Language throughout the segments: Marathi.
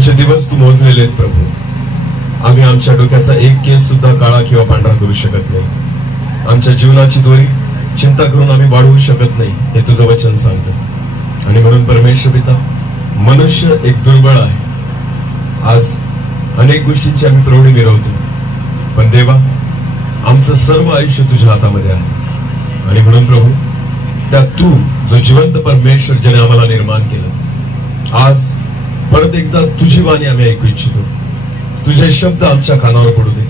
आमचे दिवस तू मोजलेले आहेत प्रभू. आम्ही आमच्या डोक्याचा एक केस सुद्धा काळा किंवा पांढरा करू शकत नाही. आमच्या जीवनाची दोरी चिंता करून आम्ही वाढवू शकत नाही, हे तुझं वचन सांगतं. आणि म्हणून परमेश्वर पिता, मनुष्य एक दुर्बळ आहे. आज अनेक गोष्टींची आम्ही प्रौढी मिरवतो, पण देवा आमचं सर्व आयुष्य तुझ्या हातामध्ये आहे. आणि म्हणून प्रभू, त्या तू जो जिवंत परमेश्वर ज्याने आम्हाला निर्माण केलं, आज परत एकदा तुझी वाणी आम्ही ऐकू इच्छितो. तुझे शब्द आमच्या कानावर पडू दे.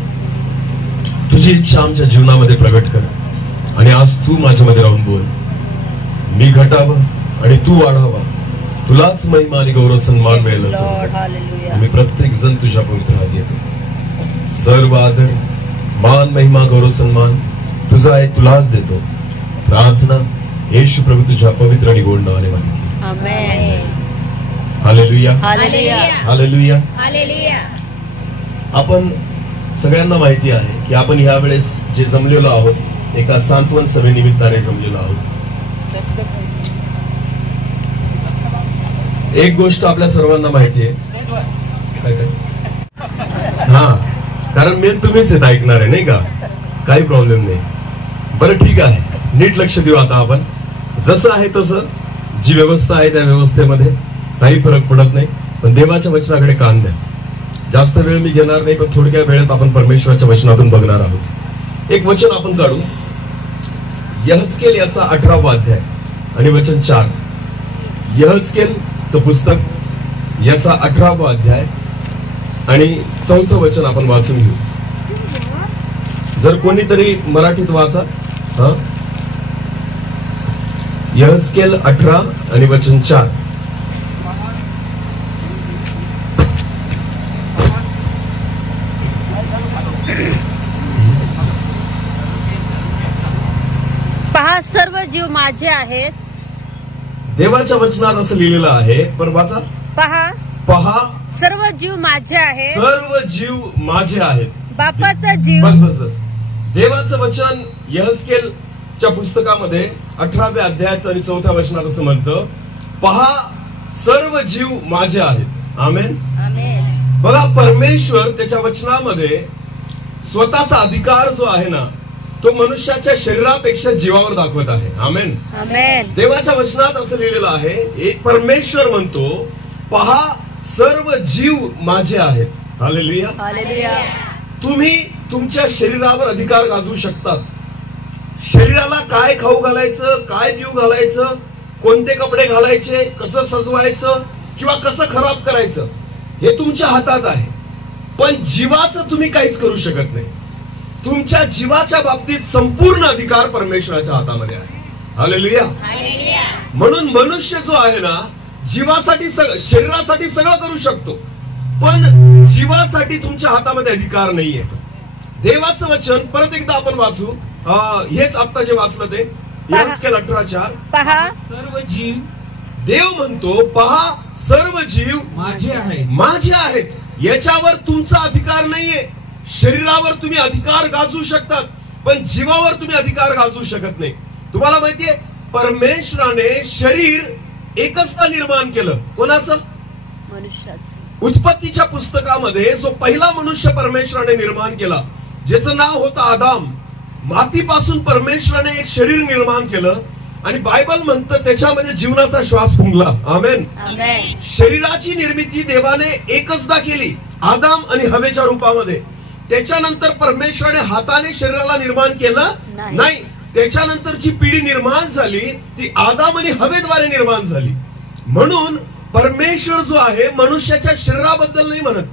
तुझी इच्छा आमच्या जीवनामध्ये प्रगट कर. आणि आज तू माझ्यामध्ये राहून बोल. मी घटावं आणि तू वाढावा. तुलाच महिमा आणि गौरव सन्मान मिळेल असं मी प्रत्येक जण तुझ्या पवित्र हाती येतो. सर्व आदर, मान, महिमा, गौरव, सन्मान तुझा आहे, तुलाच देतो. प्रार्थना येशू प्रभू तुझ्या पवित्र आणि गोड नावाने मागितली. आमेन. हालेलुया, हालेलुया, हालेलुया, हालेलुया. आपण सगळ्यांना माहिती आहे की आपण ह्या वेळेस जे जमलेलो आहोत, एका सांत्वन सभेनिमित्ताने जमलेलो आहोत. एक गोष्ट आपल्या सर्वांना माहिती आहे, काय काय हा, कारण मी तुम्हीच येत ऐकणार आहे, नाही का? काही प्रॉब्लेम नाही. बरं ठीक आहे, नीट लक्ष देऊ आता आपण. जसं आहे तसं, जी व्यवस्था आहे त्या व्यवस्थेमध्ये काही फरक पडत नाही, पण देवाच्या वचनाकडे कान द्या. जास्त वेळ मी घेणार नाही, पण थोडक्या वेळेत आपण परमेश्वराच्या वचनातून बघणार आहोत. एक वचन आपण काढू, यहजकेल याचा 18वा अध्याय आणि वचन 4. यहजकेलचं पुस्तक याचा 18वा अध्याय आणि 4थं वचन आपण वाचून घेऊ. जर कोणीतरी मराठीत वाचा. यहजकेल 18 आणि वचन 4. पहा, सर्व जीव माझे आहेत. देवाच्या वचनात असं लिहिलेलं आहे, पण वाचा. पहा सर्व जीव माझे आहेत. सर्व जीव माझे आहेत. बापाचा जीव. बस बस बस. देवाचं वचन यहजकेलच्या पुस्तकामध्ये 18व्या अध्यायात आणि 4थ्या वचनात असं म्हणतं, पहा सर्व जीव माझे आहेत. आमेन, आमेन. बघा, परमेश्वर त्याच्या वचनामध्ये स्वतःचा अधिकार जो आहे ना, तो मनुष्याच्या शरीरापेक्षा जीवावर दाखवत आहे. आमेन, आमेन. देवाच्या वचनात असं लिहिलेलं आहे, एक परमेश्वर म्हणतो, पहा सर्व जीव माझे आहेत. Hallelujah, hallelujah. तुम्ही तुमच्या शरीरावर अधिकार गाजवू शकतात. शरीराला काय खाऊ घालायचं, काय पिऊ घालायचं, कोणते कपडे घालायचे, कसं सजवायचं किंवा कसं खराब करायचं, हे तुमच्या हातात आहे. पण जीवाचं तुम्ही काहीच करू शकत नाही. तुमच्या जीवाच्या बाबतीत संपूर्ण अधिकार परमेश्वराच्या हातामध्ये आहे. हालेलुया. म्हणून मनुष्य जो आहे ना, जीवासाठी शरीरासाठी सगळं करू शकतो, पण जीवासाठी तुमच्या हातामध्ये अधिकार नाहीये. देवाचं वचन परत एकदा आपण वाचू. हेच आता जे वाचलं ते यहजकेल 18:4. पहा सर्व जीव, देव म्हणतो, पहा सर्व जीव माझे आहेत. माझे आहेत. याच्यावर तुमचा अधिकार नाहीये. शरीरावर तुम्ही अधिकार गाजवू शकतात, पण जीवावर तुम्ही अधिकार गाजवू शकत नाही. तुम्हाला माहितीये, परमेश्वराने शरीर एकचता निर्माण केलं. कोणाचं? मनुष्याचं. उत्पत्तीच्या पुस्तकामध्ये जो पहिला मनुष्य परमेश्वराने निर्माण केला, ज्याचं नाव होतं आदाम, मातीपासून परमेश्वराने एक शरीर निर्माण केलं आणि बायबल म्हणतं त्याच्यामध्ये जीवनाचा श्वास फुंकला. आमेन, आमेन. शरीराची निर्मिती देवाने एकचदा केली, आदाम आणि हवेच्या रूपामध्ये. त्याच्यानंतर परमेश्वराने हाताने शरीराला निर्माण केलं नाही. त्याच्यानंतरची पिढी निर्माण झाली ती आदाम आणि हवेद्वारे निर्माण झाली. म्हणून परमेश्वर जो आहे मनुष्याच्या शरीराबद्दल नाही म्हणत,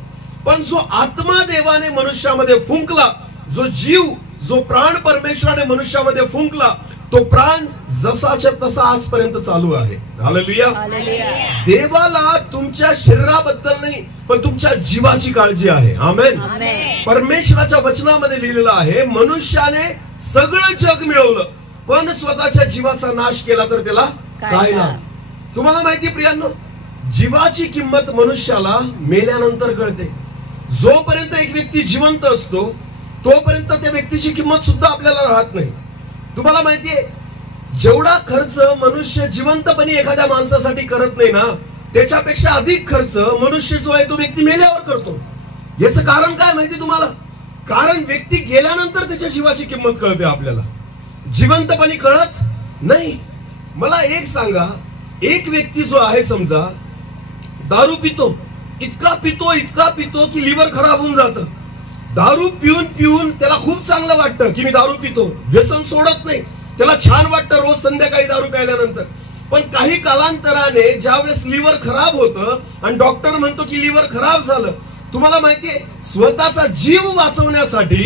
पण जो आत्मा देवाने मनुष्यामध्ये फुंकला, जो जीव, जो प्राण परमेश्वराने मनुष्यामध्ये फुंकला, तो प्राण जसाच्या तसा आजपर्यंत चालू आहे. हालेलुया. देवाला तुमच्या शरीराबद्दल नाही, पण तुमच्या जीवाची काळजी आहे. आमेन. परमेश्वराच्या वचनामध्ये लिहिलेलं आहे, मनुष्याने सगळं जग मिळवलं, पण स्वतःच्या जीवाचा नाश केला तर त्याला काय लाभ? तुम्हाला माहिती प्रियांनो, जीवाची किंमत मनुष्याला मेल्यानंतर कळते. जोपर्यंत एक व्यक्ती जिवंत असतो तोपर्यंत त्या व्यक्तीची किंमत सुद्धा आपल्याला राहत नाही. तुम्हाला माहितीये, जेवढा खर्च मनुष्य जिवंतपणे एखाद्या माणसासाठी करत नाही ना, त्याच्यापेक्षा अधिक खर्च मनुष्य जो आहे तो व्यक्ती मेल्यावर करतो. याचं कारण काय माहिती तुम्हाला? कारण व्यक्ती गेल्यानंतर त्याच्या जीवाची किंमत कळते आपल्याला, जिवंतपणी कळत नाही. मला एक सांगा, एक व्यक्ती जो आहे समजा दारू पितो, इतका पितो की लिव्हर खराब होऊन जातं. दारू पिऊन पिऊन त्याला खूप चांगलं वाटतं की मी दारू पितो, व्यसन सोडत नाही, त्याला छान वाटतं रोज संध्याकाळी दारू प्यायल्यानंतर. पण काही कालांतराने ज्यावेळेस लिव्हर खराब होतं आणि डॉक्टर म्हणतो की लिव्हर खराब झालं, तुम्हाला माहितीये स्वतःचा जीव वाचवण्यासाठी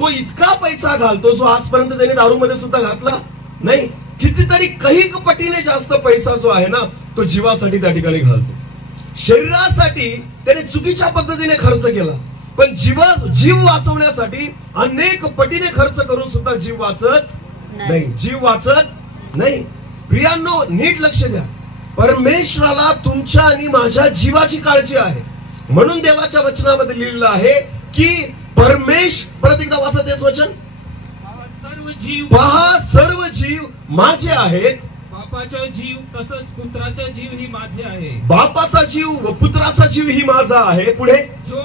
तो इतका पैसा घालतो जो आजपर्यंत त्याने दारूमध्ये सुद्धा घातला नाही. कितीतरी कैक पटीने जास्त पैसा जो आहे ना तो जीवासाठी त्या ठिकाणी घालतो. शरीरासाठी त्याने चुकीच्या पद्धतीने खर्च केला, पण जीव वाचवण्यासाठी अनेक पटीने खर्च करून सुद्धा जीव वाचत नाही. प्रियांनो, नीट लक्ष द्या. परमेश्वराला तुमच्या आणि माझ्या जीवाची काळजी आहे. म्हणून देवाच्या वचनामध्ये लिहिलेलं आहे की परत एकदा वाचा तेच वचन, पहा सर्व जीव माझे आहेत, बापाचा जीव तसंच पुत्राचा जीव ही माझे आहे. बापाचा जीव व पुत्राचा जीव ही माझा आहे. पुढे, जो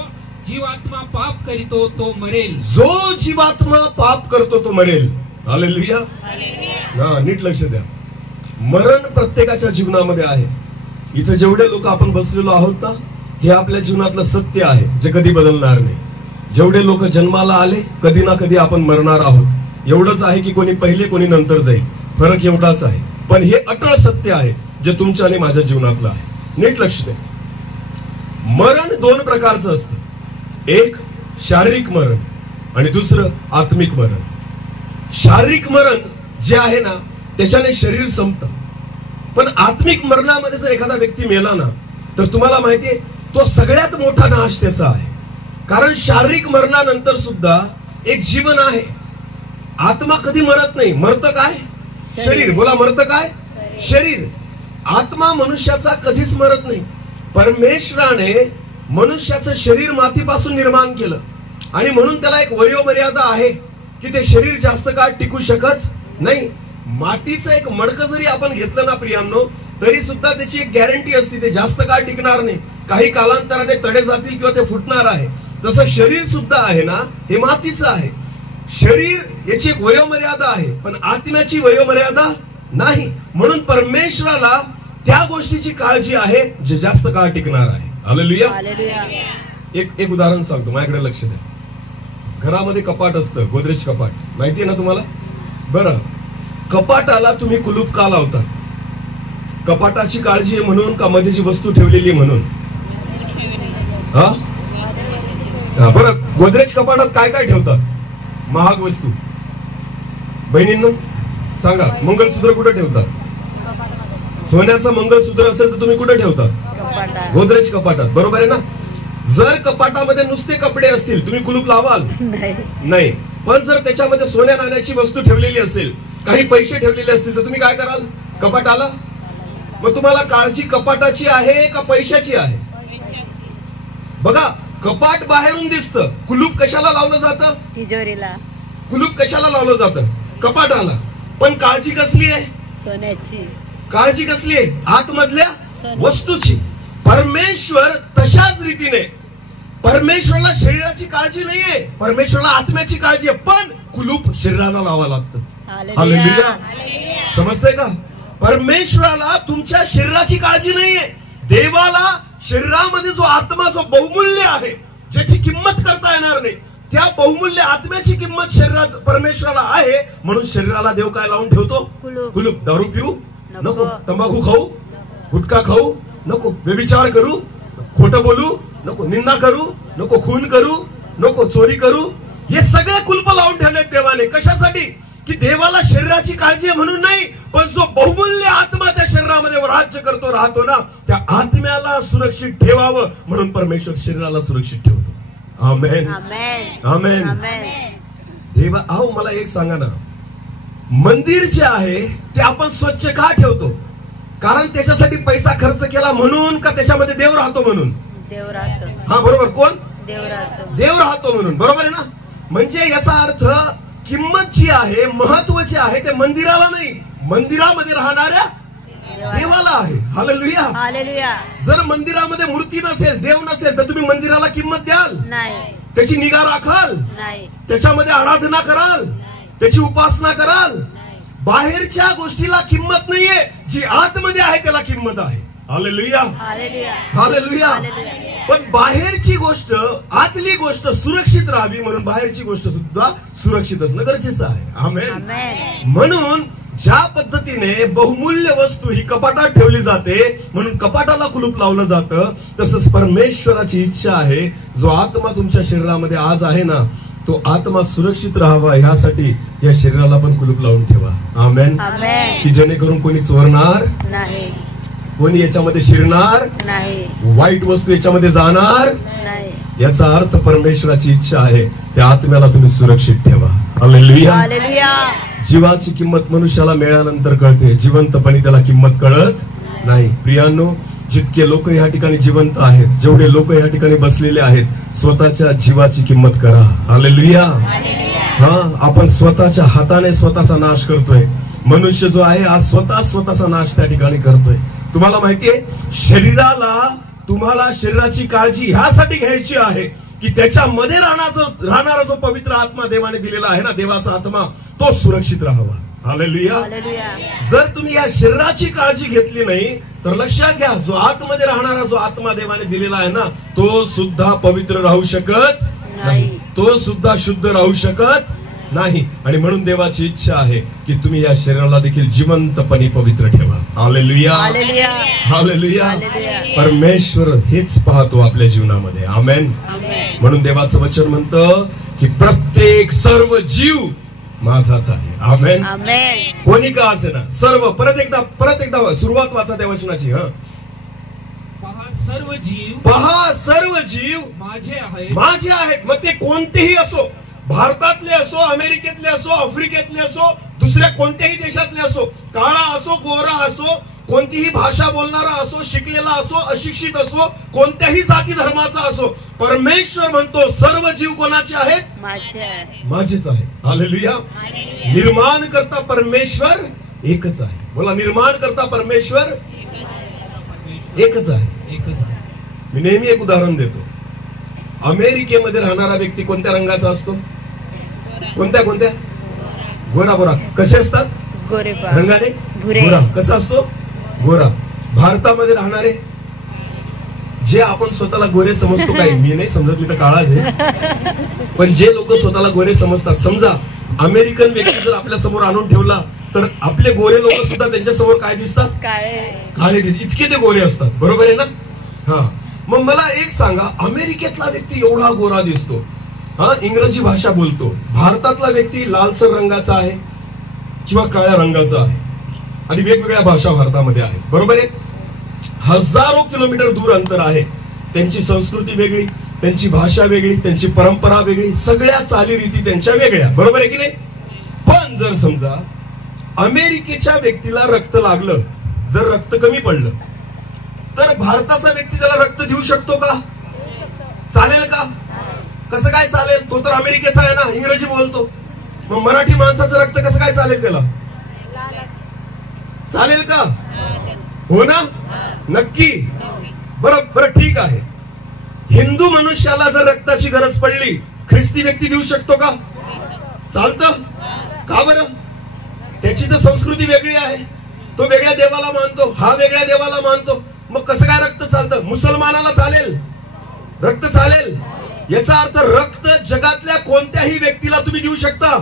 जीवात्मा पाप करीतो तो मरेल. जो जीवात्मा पाप करतो तो मरेल. हालेलुया. नीट लक्ष द्या. मरण प्रत्येकाच्या जीवनामध्ये आहे. इथे जेवढे लोक आपण बसलेलो आहोत ना, हे आपल्या जीवनातलं सत्य आहे जे कधी बदलणार नाही. जेवढे लोक जन्माला आले, कधी ना कधी आपण मरणार आहोत. एवढंच आहे की कोणी पहिले कोणी नंतर जाईल, फरक एवढाच आहे. पण हे अटळ सत्य आहे जे तुमच्या आणि माझ्या जीवनातलं आहे. नीट लक्ष द्या. मरण दोन प्रकारचं असतं. एक शारीरिक मरण आणि दुसरं आत्मिक मरण. शारीरिक मरण जे आहे ना त्याच्याने शरीर संपतं, पण आत्मिक मरणामध्ये जर एखादा व्यक्ती मेला ना तर तुम्हाला माहितीये तो सगळ्यात मोठा नाश त्याचा आहे. कारण शारीरिक मरणानंतर सुद्धा एक जीवन आहे. आत्मा कधी मरत नाही. मरतं काय? शरीर. बोला, मरतं काय? शरीर. आत्मा मनुष्याचा कधीच मरत नाही. परमेश्वराने मनुष्याचं शरीर मातीपासून निर्माण केलं आणि म्हणून त्याला एक वयोमर्यादा आहे की ते शरीर जास्त काळ टिकू शकत नाही. मातीचं एक मडकं जरी आपण घेतलं ना प्रियांनो, तरी सुद्धा त्याची एक गॅरंटी असते, ते जास्त काळ टिकणार नाही. काही कालांतराने तडे जातील किंवा ते फुटणार आहे. तसं शरीर सुद्धा आहे ना, हे मातीचं आहे. शरीर याची एक वयोमर्यादा आहे, पण आत्म्याची वयोमर्यादा नाही. म्हणून परमेश्वराला त्या गोष्टीची काळजी आहे जे जास्त काळ टिकणार आहे. हालेलुया. एक उदाहरण सांगतो, माझ्याकडे लक्ष द्या. घरामध्ये कपाट असतं, गोदरेज कपाट, माहितीये ना तुम्हाला? बरं, कपाटाला तुम्ही कुलूप का लावता? कपाटाची काळजी आहे म्हणून का मध्ये जी वस्तू ठेवलेली म्हणून? बरं, गोदरेज कपाटात काय काय ठेवतात? महाग वस्तू. बहिणींनो सांगा, मंगळसूत्र कुठे ठेवतात? सोन्याचं मंगळसूत्र असेल तर तुम्ही कुठे ठेवतात? गोदरेज कपाटात. बरोबर आहे ना? जर कपाटामध्ये नुसते कपडे असतील तुम्ही कुलूप लावाल? नाही. पण जर त्याच्यामध्ये सोन्या नाण्याची वस्तू ठेवलेली असेल, काही पैसे ठेवलेले असतील तर तुम्ही काय कराल कपाटाला? मग तुम्हाला काळजी कपाटाची आहे का पैशाची आहे? बघा, कपाट बाहेरून दिसतं, कुलूप कशाला लावलं जातं? तिजोरीला. कुलूप कशाला लावलं जातं? कपाटाला. पण काळजी कसली आहे? सोन्याची. काळजी कसली आहे? आतमधल्या वस्तूची. परमेश्वर तशाच रीतीने, परमेश्वराला शरीराची काळजी नाहीये, परमेश्वराला आत्म्याची काळजी आहे, पण कुलूप शरीराला लावावं लागतं. हालेलुया. समजतंय का? परमेश्वराला तुमच्या शरीराची काळजी नाहीये. देवाला शरीरामध्ये जो आत्मा, जो बहुमूल्य आहे, ज्याची किंमत करता येणार नाही, त्या बहुमूल्य आत्म्याची किंमत शरीरात परमेश्वराला आहे. म्हणून शरीराला देव काय लावून ठेवतो? कुलूप. दारू पिऊ नको, तंबाखू खाऊ, गुटखा खाऊ नको, व्यभिचार करू, खोटं बोलू नको, निंदा करू नको, खून करू नको, चोरी करू. हे सगळे कुलप लावून ठेवलेत देवाने. कशासाठी? की देवाला शरीराची काळजी आहे म्हणून नाही, पण जो बहुमूल्य आत्मा त्या शरीरामध्ये राज्य करतो, राहतो ना, त्या आत्म्याला सुरक्षित ठेवावं म्हणून परमेश्वर शरीराला सुरक्षित ठेवतो. आमेन. आमेन. देवा, अहो मला एक सांगा ना, मंदिर जे आहे ते आपण स्वच्छ का ठेवतो? कारण त्याच्यासाठी पैसा खर्च केला म्हणून का त्याच्यामध्ये देव राहतो म्हणून? देव राहतो. हा बरोबर. कोण? देव राहतो. देव राहतो म्हणून. बरोबर आहे ना? म्हणजे याचा अर्थ किंमत जी आहे, महत्व जे आहे ते मंदिराला नाही, मंदिरामध्ये राहणाऱ्या देवाला देवाला आहे. हालेलुया. हालेलुया. जर मंदिरामध्ये मूर्ती नसेल, देव नसेल, तर तुम्ही मंदिराला किंमत द्याल नाही. त्याची निगा राखाल नाही. त्याच्यामध्ये आराधना कराल, त्याची उपासना कराल. बाहेरच्या गोष्टीला किंमत नाहीये, जी आतमध्ये आहे त्याला किंमत आहे. हालेलुया. हालेलुया. हालेलुया. हालेलुया. पण बाहेरची गोष्ट, आतली गोष्ट सुरक्षित राहावी म्हणून बाहेरची गोष्ट सुद्धा सुरक्षित असणं गरजेचं आहे. आमेन. आमेन. म्हणून ज्या पद्धतीने बहुमूल्य वस्तू ही कपाटात ठेवली जाते म्हणून कपाटाला कुलूप लावलं जातं, तसंच परमेश्वराची इच्छा आहे जो आत्मा तुमच्या शरीरामध्ये आज आहे ना, तो आत्मा सुरक्षित राहावा ह्यासाठी या शरीराला पण कुलूप लावून ठेवा. आमेन. आमेन. की जेणेकरून कोणी चोरणार नाही. कोणी याच्यामध्ये शिरणार नाही. वाईट वस्तू याच्यामध्ये जाणार नाही. याचा अर्थ परमेश्वराची इच्छा आहे त्या आत्म्याला तुम्ही सुरक्षित ठेवा. हालेलुया. हालेलुया. जीवाची किंमत मनुष्याला मिळाल्यानंतर कळते, जिवंतपणी त्याला किंमत कळत नाही. प्रियांनो, जितके लोक या ठिकाणी जिवंत आहेत, जेवढे लोक या ठिकाणी बसलेले आहेत, स्वतःच्या जीवाची किंमत करा. हालेलुया. हा, आपण स्वतःच्या हाताने स्वतःचा नाश करतोय. मनुष्य जो आहे आज स्वतःचा नाश त्या ठिकाणी करतोय. तुम्हाला माहितीये, तुम्हाला शरीराची काळजी ह्यासाठी घ्यायची आहे की त्याच्यामध्ये राहणारा जो पवित्र आत्मा देवाने दिलेला आहे ना, देवाचा आत्मा, तो सुरक्षित राहावा. हालेलुया. जर तुम्ही या शरीराची काळजी घेतली नाही तर लक्षात घ्या, जो आतमध्ये राहणारा जो आत्मा देवाने दिलेला आहे ना, तो सुद्धा पवित्र राहू शकत नाही, तो सुद्धा शुद्ध राहू शकत नाही. आणि म्हणून देवाची इच्छा आहे की तुम्ही या शरीराला देखील जिवंतपणे पवित्र ठेवा. हालेलुया. हालेलुया. परमेश्वर हेच पाहतो आपल्या जीवनामध्ये. आमेन. म्हणून देवाचं वचन म्हणतं की प्रत्येक सर्व जीव माझाच आहे. आमेन. कोणी का असे ना, सर्व. परत एकदा सुरुवात वाचा त्या वचनाची. पहा सर्व जीव माझे आहेत. मग ते कोणतेही असो, भारतातले असो, अमेरिकेतले असो, आफ्रिकेतले असो, दुसऱ्या कोणत्याही देशातले असो, काळा असो, गोरा असो, कोणतीही भाषा बोलणारा असो, शिकलेला असो, अशिक्षित असो, कोणत्याही जाती धर्माचा असो, परमेश्वर म्हणतो सर्व जीव कोणाचे आहेत? माझेच आहे. हालेलुया. निर्माण करता परमेश्वर एकच आहे. बोला, निर्माण करता परमेश्वर एकच आहे. मी नेहमी एक उदाहरण देतो. अमेरिकेमध्ये राहणारा व्यक्ती कोणत्या रंगाचा असतो? कोणत्या? गोरा. कसे असतात? रंगाने गोरा. कसा असतो? गोरा. भारतामध्ये राहणारे, जे आपण स्वतःला गोरे समजतो, काही मी नाही समजत, मी तर काळाच आहे, पण जे लोक स्वतःला गोरे समजतात, समजा अमेरिकन व्यक्ती जर आपल्या समोर आणून ठेवला तर आपले गोरे लोक सुद्धा त्यांच्या समोर काय दिसतात? काळे दिसतात. इतके ते गोरे असतात. बरोबर आहे ना? हा. मग मला एक सांगा, अमेरिकेतला व्यक्ती एवढा गोरा दिसतो, हा, इंग्रजी भाषा बोलतो, भारतातला व्यक्ती लालसर रंगाचा आहे किंवा काळ्या रंगाचा आहे, आणि वेगवेगळ्या भाषा भारतामध्ये आहेत. बरोबर आहे? हजारो किलोमीटर दूर अंतर आहे. त्यांची संस्कृती वेगळी, त्यांची भाषा वेगळी, त्यांची परंपरा वेगळी, सगळ्या चालीरीती त्यांच्या वेगळ्या. बरोबर आहे की नाही? पण जर समजा अमेरिकेच्या व्यक्तीला रक्त लागलं, जर रक्त कमी पडलं, तर भारताचा व्यक्ती त्याला रक्त देऊ शकतो का? चालेल का? कसं काय चालेल? तो तर अमेरिकेचा आहे ना, इंग्रजी बोलतो. मग मराठी माणसाचं रक्त कसं काय चालेल त्याला? चालेल का? हो ना? नक्की. बरं, ठीक आहे. हिंदू मनुष्याला जर रक्ताची गरज पडली, ख्रिस्ती व्यक्ती देऊ शकतो का? चालतं का? बरं, त्याची तर संस्कृती वेगळी आहे, तो वेगळ्या देवाला मानतो, हा वेगळ्या देवाला मानतो. मग कसं काय रक्त चालतं? मुसलमानाला चालेल, रक्त चालेल. याचा अर्थ रक्त जगातल्या कोणत्याही व्यक्तीला तुम्ही देऊ शकता,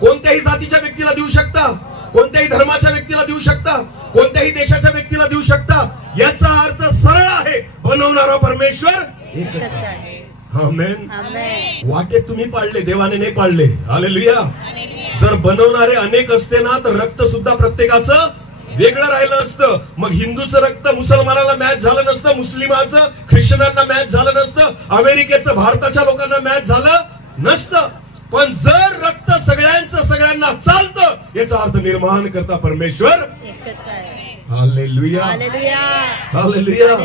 कोणत्याही जातीच्या व्यक्तीला देऊ शकता, कोणत्याही धर्माच्या व्यक्तीला देऊ शकता, कोणत्याही देशाच्या व्यक्तीला देऊ शकता. याचा अर्थ सरळ आहे, बनवणारा परमेश्वर एकच आहे. आमेन. वाटे तुम्ही पाडले, देवाने नाही पाडले. हालेलुया. जर बनवणारे अनेक असते ना, तर रक्त सुद्धा प्रत्येकाचं वेगळं राहिलं असतं. मग हिंदूचं रक्त मुसलमानाला मॅच झालं नसतं, मुस्लिमांचं ख्रिश्चनांना मॅच झालं नसतं, अमेरिकेचं भारताच्या लोकांना मॅच झालं नसतं. पण जर रक्त सगळ्यांना चालतं, याचा अर्थ निर्माण करता परमेश्वर एकच आहे. हालेलुया. हालेलुया.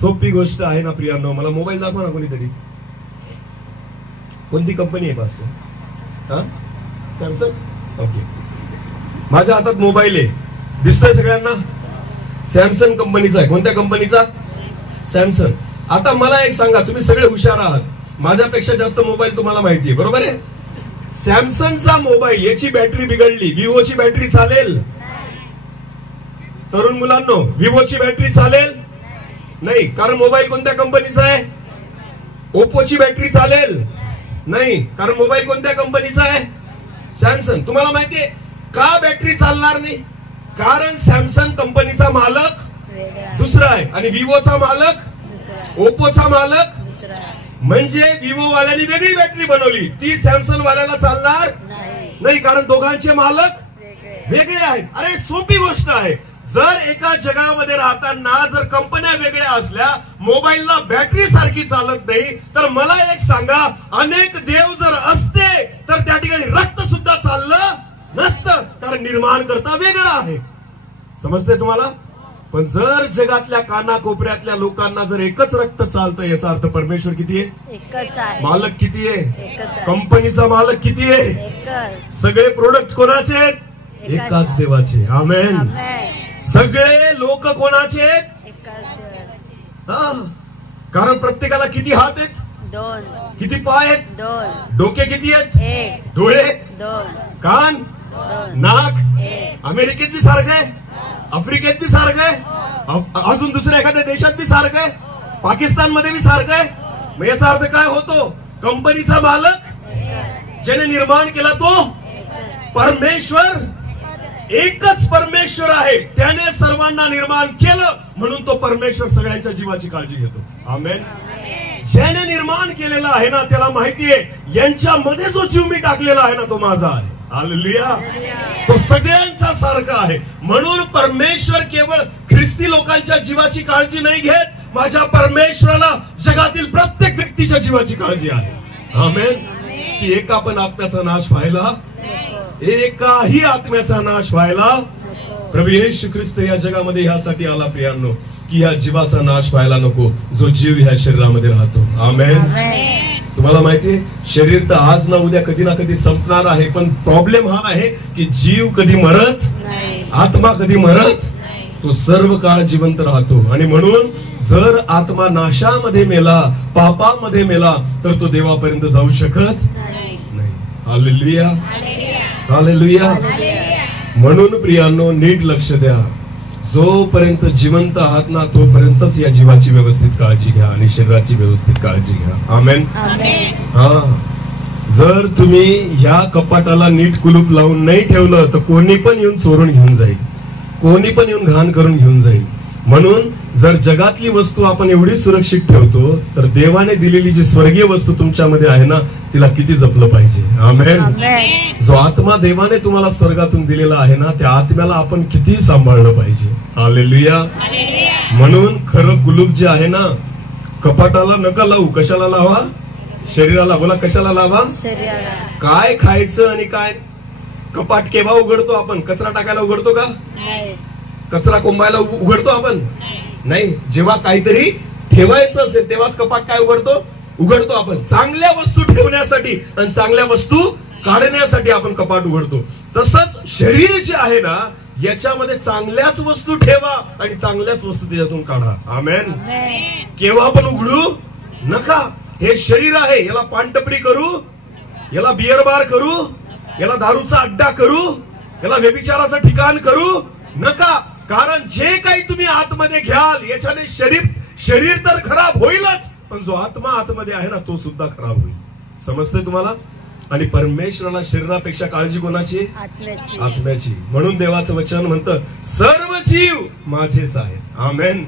सोपी गोष्ट आहे ना प्रियांनो. मला मोबाईल दाखवा ना कोणीतरी. कोणती कंपनी आहे पास? सॅमसंग. ओके. माझ्या हातात मोबाईल आहे, दिसतोय सगळ्यांना? सॅमसंग कंपनीचा आहे. कोणत्या कंपनीचा? सॅमसंग. आता मला एक सांगा, तुम्ही सगळे हुशार आहात, माझ्यापेक्षा जास्त मोबाईल तुम्हाला माहिती आहे, बरोबर आहे? सॅमसंगचा मोबाईल, याची बॅटरी बिघडली, विवोची बॅटरी चालेल? तरुण मुलांनो, विवोची बॅटरी चालेल? नाही. कारण मोबाईल कोणत्या कंपनीचा आहे? ओप्पोची बॅटरी चालेल? नाही. कारण मोबाईल कोणत्या कंपनीचा आहे? सॅमसंग. तुम्हाला माहितीये का बॅटरी चालणार नाही? कारण सॅमसंग कंपनीचा मालक दुसरा आहे आणि विवोचा मालक, ओप्पोचा मालक. म्हणजे विवो वाल्यानी वेगळी बॅटरी बनवली, ती सॅमसंग वाल्याला चालणार नाही, कारण दोघांचे मालक वेगळे आहेत. अरे सोपी गोष्ट आहे. जर एका जगामध्ये राहताना जर कंपन्या वेगळ्या असल्या, मोबाईलला बॅटरी सारखी चालत नाही, तर मला एक सांगा, अनेक देव जर असते तर त्या ठिकाणी रक्त सुद्धा चाललं नसतं, कारण निर्माण करता वेगळा आहे. समजते तुम्हाला? पण जर जगातल्या कानाकोपऱ्यातल्या लोकांना जर एकच रक्त चालतं, याचा अर्थ परमेश्वर किती आहे? एकच आहे. मालक किती आहे? एकच आहे. कंपनीचा मालक किती आहे? एकच. सगळे प्रोडक्ट कोणाचे आहेत? एकाच देवाचे. आमेन. आमेन. सगळे लोक कोणाचे आहेत? एकच. कारण प्रत्येकाला किती हात आहेत? 2. किती पाय आहेत? 2. डोके किती आहेत? 1. डोळे? 2. कान? 2. नाक? 1. अमेरिकेत बी सारखं आहे, आफ्रिकेत बी सारखं आहे, अजून दुसऱ्या एखाद्या देशात बी सारखं आहे, पाकिस्तान मध्ये बी सारखं आहे. मग याचा अर्थ काय होतो? कंपनीचा मालक ज्याने निर्माण केला तो परमेश्वर, एकच परमेश्वर आहे, त्याने सर्वांना निर्माण केलं, म्हणून तो परमेश्वर सगळ्यांच्या जीवाची काळजी घेतो. आमेन. ज्याने निर्माण केलेला आहे ना, त्याला माहितीये यांच्यामध्ये जो जीव मी टाकलेला आहे ना, तो माझा आहे. हालेलुया. तो सगळ्यांचा सारखा आहे. म्हणून परमेश्वर केवळ ख्रिस्ती लोकांच्या जीवाची काळजी नाही घेत, माझ्या परमेश्वराला जगातील प्रत्येक व्यक्तीच्या जीवाची काळजी आहे. आमेन. की एका पण आत्म्याचा नाश व्हायला, एकाही आत्म्याचा नाश व्हायला प्रभू येशू ख्रिस्त या जगामध्ये ह्यासाठी आला प्रियांनो, की या जीवाचा नाश व्हायला नको, जो जीव ह्या शरीरामध्ये राहतो. आमेन. तुम्हाला माहितीये, शरीर तर आज ना उद्या कधी ना कधी संपणार आहे, पण प्रॉब्लेम हा आहे की जीव कधी मरत नाही, आत्मा कधी मरत, तो सर्व काळ जिवंत राहतो. आणि म्हणून जर आत्मा नाशामध्ये मेला, पापामध्ये मेला, तर तो देवापर्यंत जाऊ शकत नाही. हालेलुया. हालेलुया. म्हणून प्रियांनो, नीट लक्ष द्या. जोपर्यंत जिवंत आहात ना, तोपर्यंतच या जीवाची व्यवस्थित काळजी घ्या आणि शरीराची व्यवस्थित काळजी घ्या. आमेन. जर तुम्ही ह्या कपाटाला नीट कुलूप लावून नाही ठेवलं, तर कोणी पण येऊन चोरून घेऊन जाईल, कोणी पण येऊन घाण करून घेऊन जाईल. म्हणून जर जगातली वस्तू आपण एवढी सुरक्षित ठेवतो, तर देवाने दिलेली जी स्वर्गीय वस्तू तुमच्यामध्ये आहे ना, तिला किती जपलं पाहिजे. आमेन. जो आत्मा देवाने तुम्हाला स्वर्गातून दिलेला आहे ना, त्या आत्म्याला आपण किती सांभाळलं पाहिजे. हालेलुया. म्हणून खरं कुलूप जे आहे ना, कपाटाला नका लावू. कशाला लावा? शरीराला. बोला, कशाला लावा? शरीराला. काय खायचं आणि काय? कपाट केव्हा उघडतो आपण? कचरा टाकायला उघडतो का? नाही. कचरा कोंबायला उघडतो आपण? नाही. जेव्हा काहीतरी ठेवायचं असेल तेव्हाच कपाट काय उघडतो आपण. चांगल्या वस्तू ठेवण्यासाठी आणि चांगल्या वस्तू काढण्यासाठी आपण कपाट उघडतो. तसंच शरीर जे आहे ना, याच्यामध्ये चांगल्याच वस्तू ठेवा आणि चांगल्याच वस्तू त्याच्यातून काढा. आमेन. केव्हा पण उघडू नका. हे शरीर आहे, याला पानटपरी करू, याला बियर बार करू, याला दारूचा अड्डा करू, याला व्यभिचाराचं ठिकाण करू नका. कारण जे काही तुम्ही आतमध्ये घ्याल, याच्याने शरीर तर खराब होईलच, पण जो आत्मा आतमध्ये आहे ना, तो सुद्धा खराब होईल. समजतंय तुम्हाला? आणि परमेश्वराला शरीरापेक्षा काळजी कोणाची? आत्म्याची. म्हणून देवाचं वचन म्हणतं, सर्व जीव माझेच आहे. आमेन.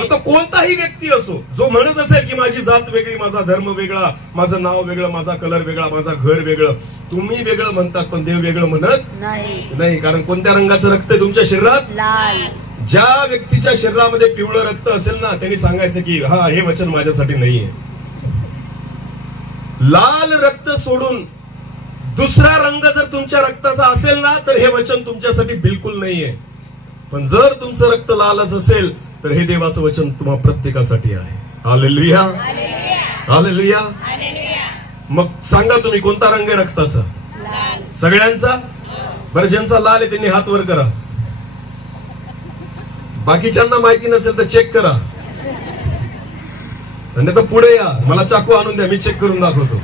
मग तो कोणताही व्यक्ती असो, जो म्हणत असेल की माझी जात वेगळी, माझा धर्म वेगळा, माझं नाव वेगळं, माझा कलर वेगळा, माझा घर वेगळं, तुम्ही वेगळं म्हणतात, पण देव वेगळं म्हणत नाही. कारण कोणत्या रंगाचं रक्त आहे तुमच्या शरीरात? लाल. ज्या व्यक्तीच्या शरीरामध्ये पिवळं रक्त असेल ना, त्यांनी सांगायचं की हा, हे वचन माझ्यासाठी नाहीये. लाल रक्त सोडून दुसरा रंग जर तुमच्या रक्ताचा असेल ना, तर हे वचन तुमच्यासाठी बिलकुल नाहीये. पण जर तुमचं रक्त लालच असेल, तर हे देवाचं वचन तुम्हा प्रत्येकासाठी आहे. हालेलुया. हालेलुया. मग सांगा तुम्ही, कोणता रंग आहे रक्ताचा? सगळ्यांचा? बरं, ज्यांचा लाल आहे त्यांनी हात वर करा. बाकीच्यांना माहिती नसेल तर चेक करा, नाही तर पुढे या, मला चाकू आणून द्या, मी चेक करून दाखवतो.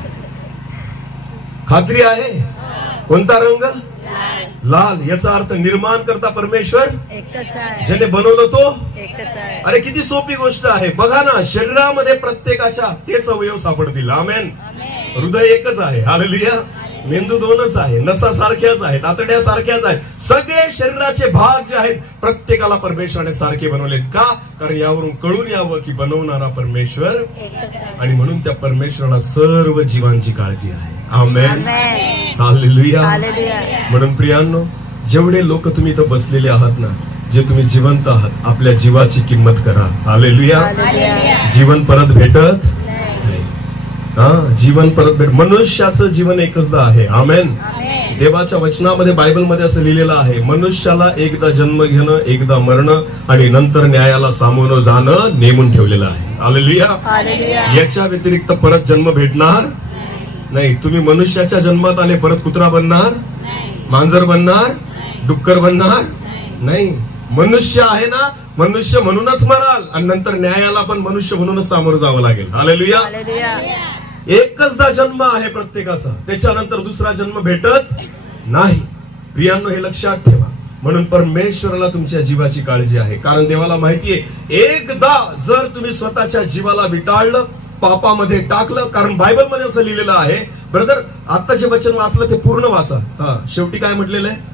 खात्री आहे? कोणता रंग? लाल. याचा अर्थ निर्माण करता परमेश्वर एकच आहे. ज्याने बनवलं तो एकच आहे. अरे किती सोपी गोष्ट आहे. बघा ना, शरीरामध्ये प्रत्येकाच्या तेच अवयव सापडतील. आमेन. हृदय एकच आहे. हालेलुया. मेंदू दोनच आहे, नसा सारख्याच आहेत, आतड्या सारख्याच आहेत. सगळे शरीराचे भाग जे आहेत प्रत्येकाला परमेश्वराने सारखे बनवलेत. का? कारण यावरून कळून यावं की बनवणारा परमेश्वर एकच आहे. आणि म्हणून त्या परमेश्वराला सर्व जीवांची काळजी आहे. आमेन. आमेन. हालेलुया. हालेलुया. म्हणून प्रियांनो, जेवढे लोक तुम्ही इथं बसलेले आहात ना, जे तुम्ही जिवंत आहात, आपल्या जीवाची किंमत करा. हालेलुया. हालेलुया. जीवन परत भेटत नाही. जीवन परत भेट. मनुष्याचं जीवन एकचदा आहे. आमेन. देवाच्या वचनामध्ये, बायबलमध्ये असं लिहिलेलं आहे, मनुष्याला एकदा जन्म घेणं, एकदा मरणं आणि नंतर न्यायाला सामोरं जाणं नेमून ठेवलेलं आहे. हालेलुया. हालेलुया. याच्या व्यतिरिक्त परत जन्म भेटणार नाही. तुम्ही मनुष्याच्या जन्मात आले, परत कुत्रा बनणार, मांजर बनणार, डुक्कर बनणार नाही. मनुष्य आहे ना, मनुष्य म्हणूनच मराल आणि नंतर न्यायाला पण मनुष्य म्हणूनच सामोरं जावं लागेल. हालेलुया. हालेलुया. एकचदा जन्म आहे प्रत्येकाचा, त्याच्यानंतर दुसरा जन्म भेटत नाही. प्रियांनो, हे लक्षात ठेवा. म्हणून परमेश्वराला तुमच्या जीवाची काळजी आहे. कारण देवाला माहितीये, एकदा जर तुम्ही स्वतःच्या जीवाला विटाळलं, पापामध्ये टाकलं, कारण बायबलमध्ये असं लिहिलेलं आहे. ब्रदर, आता जे वचन वाचलं ते पूर्ण वाचा. शेवटी काय म्हटलेलं आहे?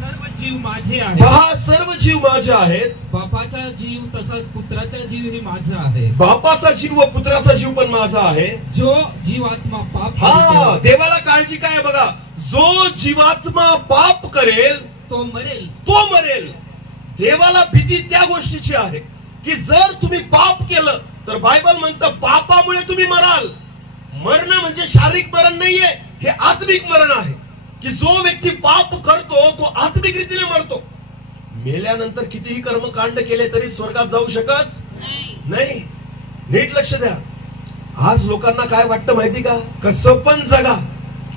सर्व जीव माझे आहेत. पहा, सर्व जीव माझे आहेत. बापाचा जीव तसाच पुत्राचा जीव ही माझा आहे. बापाचा जीव व पुत्राचा जीव पण माझा आहे. जो जीवात्मा पाप हा, करीतो, देवाला काळजी काय आहे बघा. जो जीवात्मा पाप करेल तो मरेल. तो मरेल. देवाला भीती त्या गोष्टीची आहे की जर तुम्ही पाप केलं तर बायबल म्हणतं पापामुळे तुम्ही मराल. मरण म्हणजे शारीरिक मरण नाहीये, हे आत्मिक मरण आहे. की जो व्यक्ती पाप करतो तो आत्मिक रीतीने मरतो. मेल्यानंतर कितीही कर्मकांड केले तरी स्वर्गात जाऊ शकत नाही. नीट लक्ष द्या. आज लोकांना काय वाटतं माहिती का? कसं पण जगा,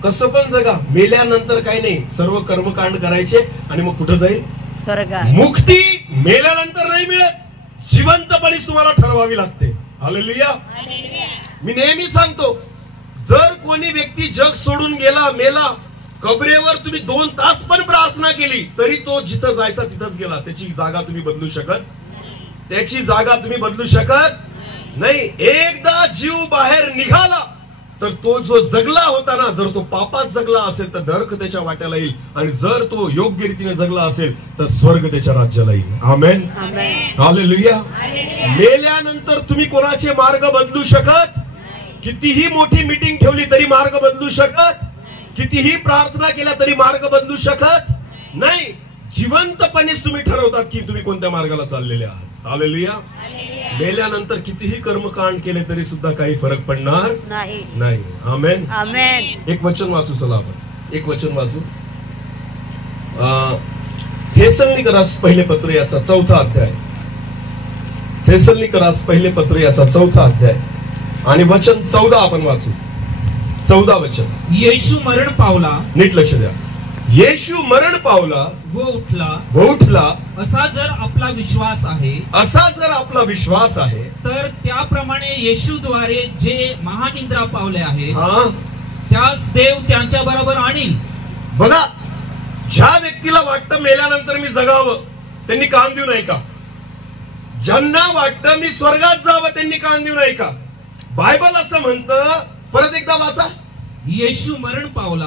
कसं पण जगा, मेल्यानंतर काही नाही, सर्व कर्मकांड करायचे आणि मग कुठं जाईल? स्वर्गात. मुक्ती मेल्यानंतर नाही मिळत, जिवंतपणीच तुम्हाला ठरवावी लागते. हालेलुया. मी नेहमी सांगतो, जर कोणी व्यक्ती जग सोडून गेला, मेला, कबरेवर तुम्ही 2 तास पण प्रार्थना केली तरी तो जिथं जायचा तिथंच गेला. त्याची जागा तुम्ही बदलू शकत नाही. एकदा जीव बाहेर निघाला तर तो जो जगला होता ना, जर तो पापात जगला असेल तर नरक त्याच्या वाट्याला येईल, आणि जर तो योग्य रीतीने जगला असेल तर स्वर्ग त्याच्या राज्याला येईल. आमेन. हालेलुया. मेल्यानंतर तुम्ही कोणाचे मार्ग बदलू शकत? कितीही मोठी मीटिंग ठेवली तरी मार्ग बदलू शकत? कितीही प्रार्थना केल्या तरी मार्ग बदलू शकत नाही. जिवंतपणेच तुम्ही ठरवतात की तुम्ही कोणत्या मार्गाला चाललेले आहात. हालेलुया. मेल्यानंतर कितीही कर्मकांड केले तरी सुद्धा काही फरक पडणार नाही. आमेन. आमेन. एक वचन वाचू. चला आपण एक वचन वाचू. थेसलोनिकरास पहिले पत्र याचा 4था अध्याय. थेसलोनिकरास पहिले पत्र याचा 4था अध्याय आणि वचन 14 आपण वाचू. 14 वचन. येशू मरण पावला. नीट लक्ष द्या. येशू मरण पावला व उठला. असा जर आपला विश्वास आहे तर त्याप्रमाणे येशूद्वारे जे महानिद्रा पावले आहे त्यास देव त्यांच्या बरोबर आणील. बघा, ज्या व्यक्तीला वाटतं मेल्यानंतर मी जगावं त्यांनी कान देऊ नाही का? ज्यांना वाटतं मी स्वर्गात जावं त्यांनी कान देऊ नाही का? बायबल असं म्हणतं, परत एकदा वाचा. येशू मरण पावला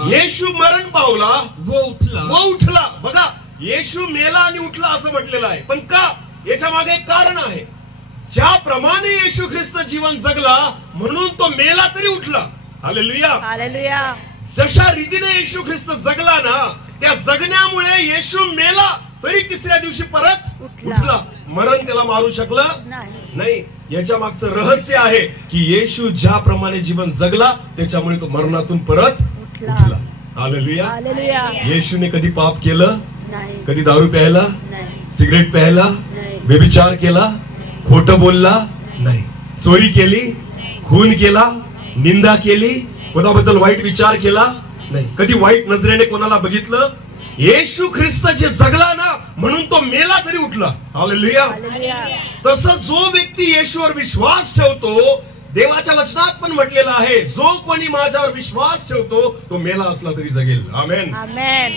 व उठला. बघा, येशू मेला आणि उठला असं म्हटलेलं आहे. पण का? याच्या मागे एक कारण आहे. ज्याप्रमाणे येशू ख्रिस्त जीवन जगला म्हणून तो मेला तरी उठला. हालेलुया. हालेलुया. जशा रीतीने येशू ख्रिस्त जगला ना, त्या जगण्यामुळे येशू मेला तरी तिसऱ्या दिवशी परत उठला. मरण त्याला मारू शकलं नाही. याच्या मागचं रहस्य आहे की येशू ज्याप्रमाणे जीवन जगला त्याच्यामुळे तो मरणातून परत उठला. हालेलुया. येशूने कधी पाप केलं नाही. कधी दारू प्यायला नाही. सिगरेट प्यायला नाही. व्यभिचार केला, खोटं बोलला नाही, चोरी केली, खून केला, निंदा केली, कोणाबद्दल वाईट विचार केला नाही, कधी वाईट नजरेने कोणाला बघितलं येशू ख्रिस्त जे जगला ना म्हणून तो मेला तरी उठला. हालेलुया. हालेलुया. तसं जो व्यक्ती येशूवर विश्वास ठेवतो, देवाच्या वचनात पण म्हटलेलं आहे, जो कोणी माझ्यावर विश्वास ठेवतो तो मेला असला तरी जगेल. आमेन. आमेन.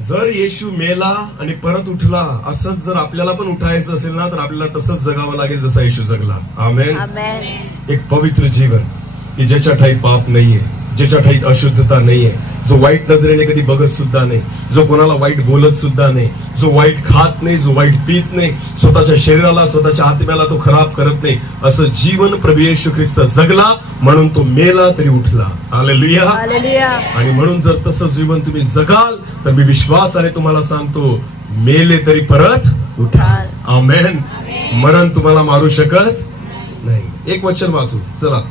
जर येशू मेला आणि परत उठला, असंच जर आपल्याला पण उठायचं असेल ना, तर आपल्याला तसंच जगावं लागेल जसा येशू जगला. आमेन. आमेन. एक पवित्र जीवन की ज्याच्या ठाईत पाप नाहीये, ज्याच्या ठाईत अशुद्धता नाहीये, जो वाईट नजरेने कधी बघत सुद्धा नाही, जो कोणाला वाईट बोलत सुद्धा नाही, जो वाईट खात नाही, जो वाईट पित नाही, स्वतःच्या शरीराला स्वतःच्या आत्म्याला तो खराब करत नाही, असं जीवन प्रभू येशू ख्रिस्त जगला म्हणून तो मेला तरी उठला. हालेलुया. हालेलुया. आणि म्हणून जर तसं जीवन तुम्ही जगाल तर मी विश्वासाने तुम्हाला सांगतो, मेले तरी परत उठाल. आमेन. मरण तुम्हाला मारू शकत नाही. एक वचन वाचू चला.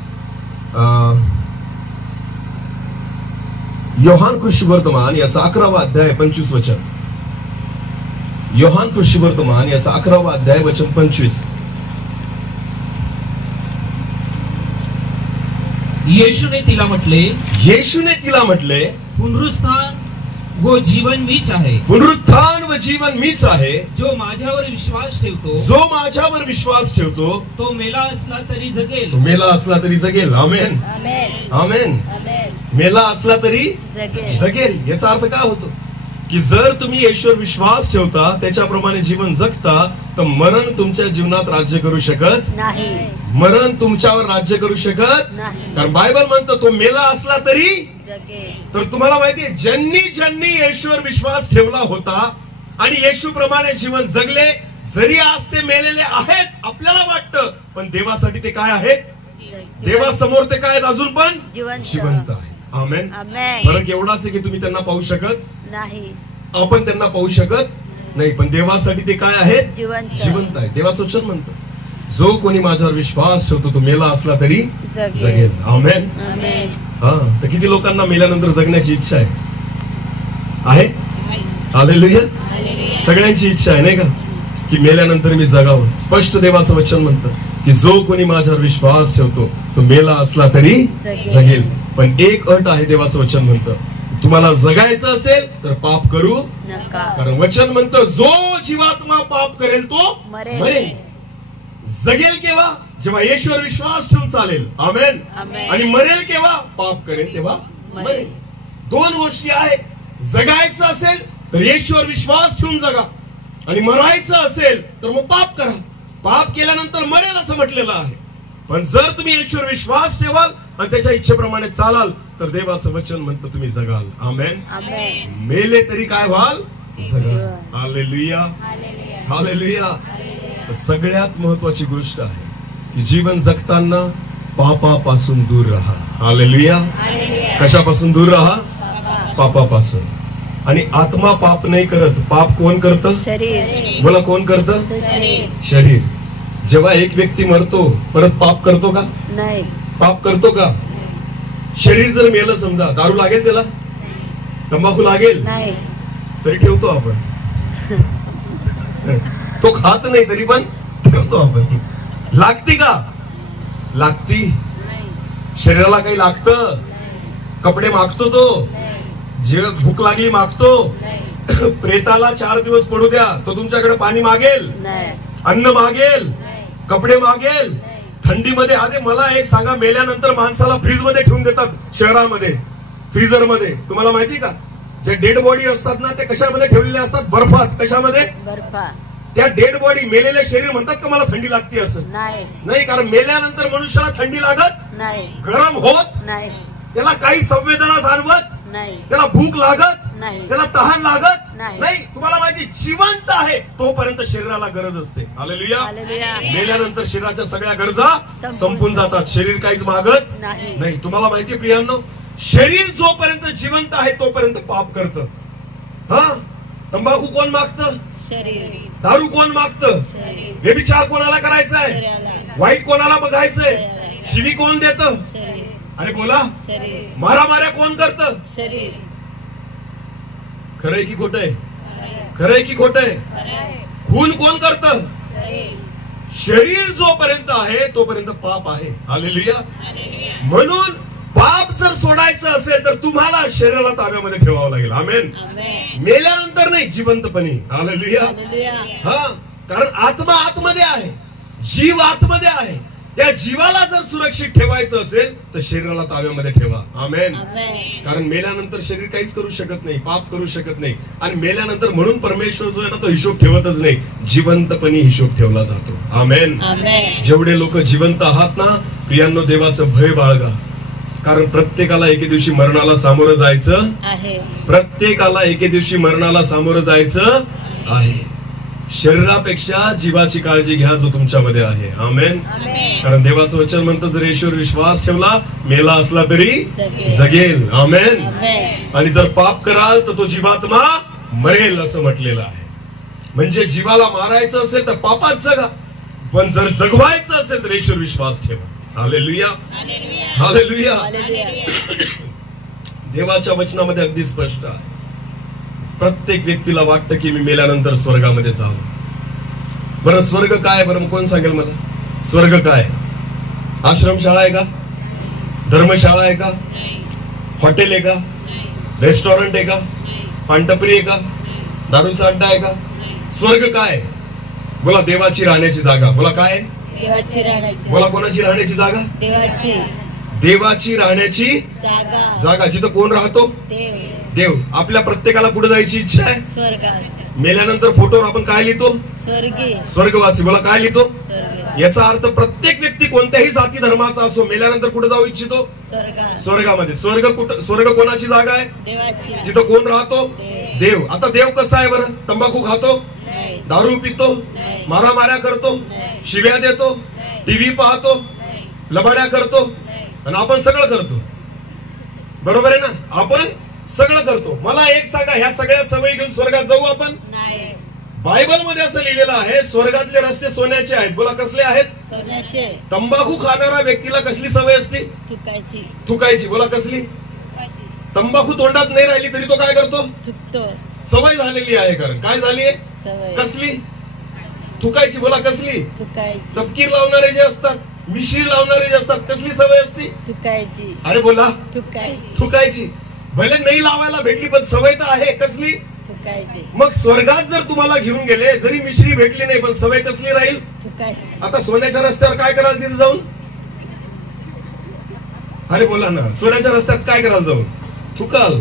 योहान कृष्णवर्तमान याचा 11वा अध्याय 25 वचन. योहान कृष्णवर्तमान याचा 11वा अध्याय वचन 25. येशूने तिला म्हटले, येशूने तिला म्हटले, पुनरुत्थान व जीवन मीच आहे. पुनरुत्थान व जीवन मीच आहे. जो माझ्यावर विश्वास ठेवतो, जो माझ्यावर विश्वास ठेवतो तो मेला असला तरी जगेल. तो मेला असला तरी जगेल. आमेन. आमेन. आमेन. आमेन. मेला असला तरी जगेल. जगेल. याचा अर्थ काय होतो की जर तुम्ही येशूवर विश्वास ठेवता, त्याच्याप्रमाणे जीवन जगता, तर मरण तुमच्या जीवनात राज्य करू शकत नाही. मरण तुमच्यावर राज्य करू शकत नाही. कारण बायबल म्हणतो तो मेला असला तरी. जगेल. तर तुम्हाला माहितीये, ज्यांनी येशूवर विश्वास ठेवला होता आणि येशूप्रमाणे जीवन जगले, जरी आज ते मेलेले आहेत आपल्याला वाटतं, पण देवासाठी ते काय आहेत? देवासमोर ते काय आहेत? अजून पण जिवंत आहे. आमेन. आमेन. फरक एवढाच आहे की तुम्ही त्यांना पाहू शकत नाही. आपण त्यांना पाहू शकत नाही, पण देवासाठी ते काय आहेत? जिवंत आहे. देवाचं वचन म्हणतं, जो कोणी माझ्यावर विश्वास ठेवतो तो मेला असला तरी जगेल. आमेन. आमेन. हा. तर किती लोकांना मेल्यानंतर जगण्याची इच्छा आहे? हालेलुया. सगळ्यांची इच्छा आहे नाही का, की मेल्यानंतर मी जगावं. स्पष्ट देवाचं वचन म्हणतं की जो कोणी माझ्यावर विश्वास ठेवतो तो मेला असला तरी जगेल. पण एक अट आहे, देवाचं वचन म्हणतं, तुम्हाला जगायचं असेल तर पाप करू नका. कारण वचन म्हणतं, जो जीवात्मा पाप करेल तो मरेल. जगेल केव्हा? जेव्हा येशूवर विश्वास ठेवून चालेल. आमेन. आमेन. आणि मरेल केव्हा? पाप करेल तेव्हा मरेल. दोन गोष्टी आहेत. जगायचं असेल तर येशूवर विश्वास ठेवून जगा, आणि मरायचं असेल तर मग पाप करा. पाप केल्यानंतर मरेल असं म्हटलेलं आहे. पण जर तुम्ही येशूवर विश्वास ठेवाल आणि त्याच्या इच्छेप्रमाणे चालाल तर देवाचं वचन म्हणतं तुम्ही जगाल. आमेन. आमेन. मेले तरी काय व्हाल? जगाल. हालेलुया. हालेलुया. सगळ्यात महत्वाची गोष्ट आहे की जीवन जगताना पापापासून दूर राहा. हालेलुया. कशापासून दूर राहा? पापापासून. आणि आत्मा पाप नाही करत. पाप कोण करतं? शरीर. बोला, कोण करतं? शरीर. शरीर. जेव्हा एक व्यक्ती मरतो परत पाप करतो का? नाही. पाप करतो का? शरीर जर मेलं, समजा दारू लागेल त्याला, तंबाखू लागेल, नाही. तरी ठेवतो आपण. तो खात नाही तरी पण ठेवतो आपण. लागती का? लागती. शरीराला काही लागतं? कपडे मागतो तो, जे भूक लागली मागतो. प्रेताला 4 दिवस पडू द्या, तो तुमच्याकडे पाणी मागेल, अन्न मागेल, कपडे मागेल. थंडीमध्ये आधी मला एक सांगा, मेल्यानंतर माणसाला फ्रीज मध्ये ठेवून देतात शहरामध्ये, फ्रीजर मध्ये. तुम्हाला माहिती का, जे डेड बॉडी असतात ना ते कशामध्ये ठेवलेले असतात? बर्फात. कशामध्ये? बर्फात. त्या डेड बॉडी, मेलेले शरीर म्हणतात का मला थंडी लागते? असं नाही. कारण मेल्यानंतर मनुष्याला थंडी लागत नाही, गरम होत नाही, त्याला काही संवेदना जाणवत नाही, त्याला भूक लागत नाही, त्याला तहान लागत नाही. तुम्हाला माझी जिवंत आहे तोपर्यंत शरीराला गरज असते. हालेलुया. मेल्यानंतर शरीराच्या सगळ्या गरजा संपून जातात. शरीर काहीच मागत नाही. तुम्हाला माहिती प्रियांनो, शरीर जोपर्यंत जिवंत आहे तोपर्यंत पाप करतं. हा. तंबाखू कोण मागतं? शरीर. दारू कोण मागतं? व्यभिचार कोणाला करायचंय? वाईट कोणाला बघायचंय? शिवी कोण देतं? अरे बोला. मारामाऱ्या कोण करतं? शरीर. खरंय की खोटंय? खरंय की खोटंय? खून कोण करतं? शरीर जोपर्यंत आहे तोपर्यंत पाप आहे. हालेलुया. म्हणून पाप जर सोडायचं असेल तर तुम्हाला शरीराला ताब्यामध्ये ठेवावं लागेल. आमेन. आमेन. मेल्यानंतर नाही, जिवंतपणी. हालेलुया. हालेलुया. हा, कारण आत्मा आतमध्ये आहे, जीव आतमध्ये आहे. त्या जीवाला जर सुरक्षित ठेवायचं असेल तर शरीराला ताब्यामध्ये ठेवा. आमेन. आमेन. कारण मेल्यानंतर शरीर काहीच करू शकत नाही, पाप करू शकत नाही. आणि मेल्यानंतर म्हणून परमेश्वर जो आहे ना तो हिशोब ठेवतच नाही, जिवंतपणी हिशोब ठेवला जातो. आमेन. आमेन. जेवढे लोक जिवंत आहात ना प्रियांनो, देवाचं भय बाळगा. कारण प्रत्येकाला एके दिवशी मरणाला सामोरं जायचं आहे. प्रत्येकाला एके दिवशी मरणाला सामोरं जायचं आहे. शरीरापेक्षा जीवाची काळजी घ्या जो तुमच्यामध्ये आहे. आमेन. आमेन. कारण देवाचं वचन म्हणतं, जर येशूवर विश्वास ठेवला, मेला असला तरी जगेल. जगेल. आमेन. आमेन. आणि जर पाप कराल तर तो जीवात्मा मरेल असं म्हटलेलं आहे. म्हणजे जीवाला मारायचं असेल तर पापात जगा, पण जर जगवायचं असेल तर येशूवर विश्वास ठेवा. हालेलुया. हालेलुया. हालेलुया. देवाच्या वचनामध्ये अगदी स्पष्ट आहे. प्रत्येक व्यक्तीला वाटतं की मी मेल्यानंतर स्वर्गामध्ये जावं. बरं स्वर्ग काय? बरं कोण सांगेल मला? स्वर्ग काय? आश्रमशाळा आहे का? धर्मशाळा आहे का? हॉटेल आहे का? रेस्टॉरंट आहे का? पानटपरी आहे का? दारूचा अड्डा आहे का? स्वर्ग काय? बोला, देवाची राहण्याची जागा. बोला काय? देवाची राहण्याची. बोला, कोणाची राहण्याची जागा? देवाची. देवाची राहण्याची जागा. जागा. जिथं कोण राहतो? देव. देव. आपल्या प्रत्येकाला कुठे जायची इच्छा आहे? स्वर्गात. मेल्यानंतर फोटोवर आपण काय लिहितो? स्वर्गी. स्वर्गवासी. बोला काय लिहितो? स्वर्ग. याचा अर्थ प्रत्येक व्यक्ती कोणत्याही जाती धर्माचा असो मेल्यानंतर कुठे जाऊ इच्छितो? स्वर्गात. स्वर्गामध्ये. स्वर्ग कोणाची जागा आहे? देवाची. जिथं कोण राहतो? देव. देव. आता देव कसा आहे बरं? तंबाखू खातो, नाही. दारू पितो, नाही. मारामाऱ्या करतो, नाही. शिव्या देतो, नाही. टीव्ही पाहतो, नाही. लबाड्या करतो, नाही. आणि आपण सगळं करतो. बरोबर आहे ना? आपण सगळं करतो. मला एक सांगा, ह्या सगळ्या सवयी घेऊन स्वर्गात जाऊ आपण? नाही. बायबल मध्ये असं लिहिलेलं आहे, स्वर्गातले रस्ते सोन्याचे आहेत. बोला कसले आहेत? सोन्याचे. तंबाखू खाणाऱ्या व्यक्तीला कसली सवय असते? थुकायची. थुकायची. बोला कसली? तंबाखू तोंडात नाही राहिली तरी तो काय करतो? थुकतो. सवय झालेली आहे. कारण काय झाली आहे? सवय. कसली? थुकायची. बोला कसली? थुकायची. तपकीर लावणारे जे असतात, मिश्री लावणारे जे असतात, कसली सवय असते? थुकायची. अरे बोला, थुकायची. थुकायची. भले नाही लावायला भेटली पण सवय तर आहे. कसली? थुकायची. मग स्वर्गात जर तुम्हाला घेऊन गेले, जरी मिश्री भेटली नाही पण सवय कसली राहील? थुकायची. आता सोन्याच्या रस्त्यावर काय कराल तिथे जाऊन? अरे बोला ना, सोन्याच्या रस्त्यात काय कराल जाऊन? थुकाल.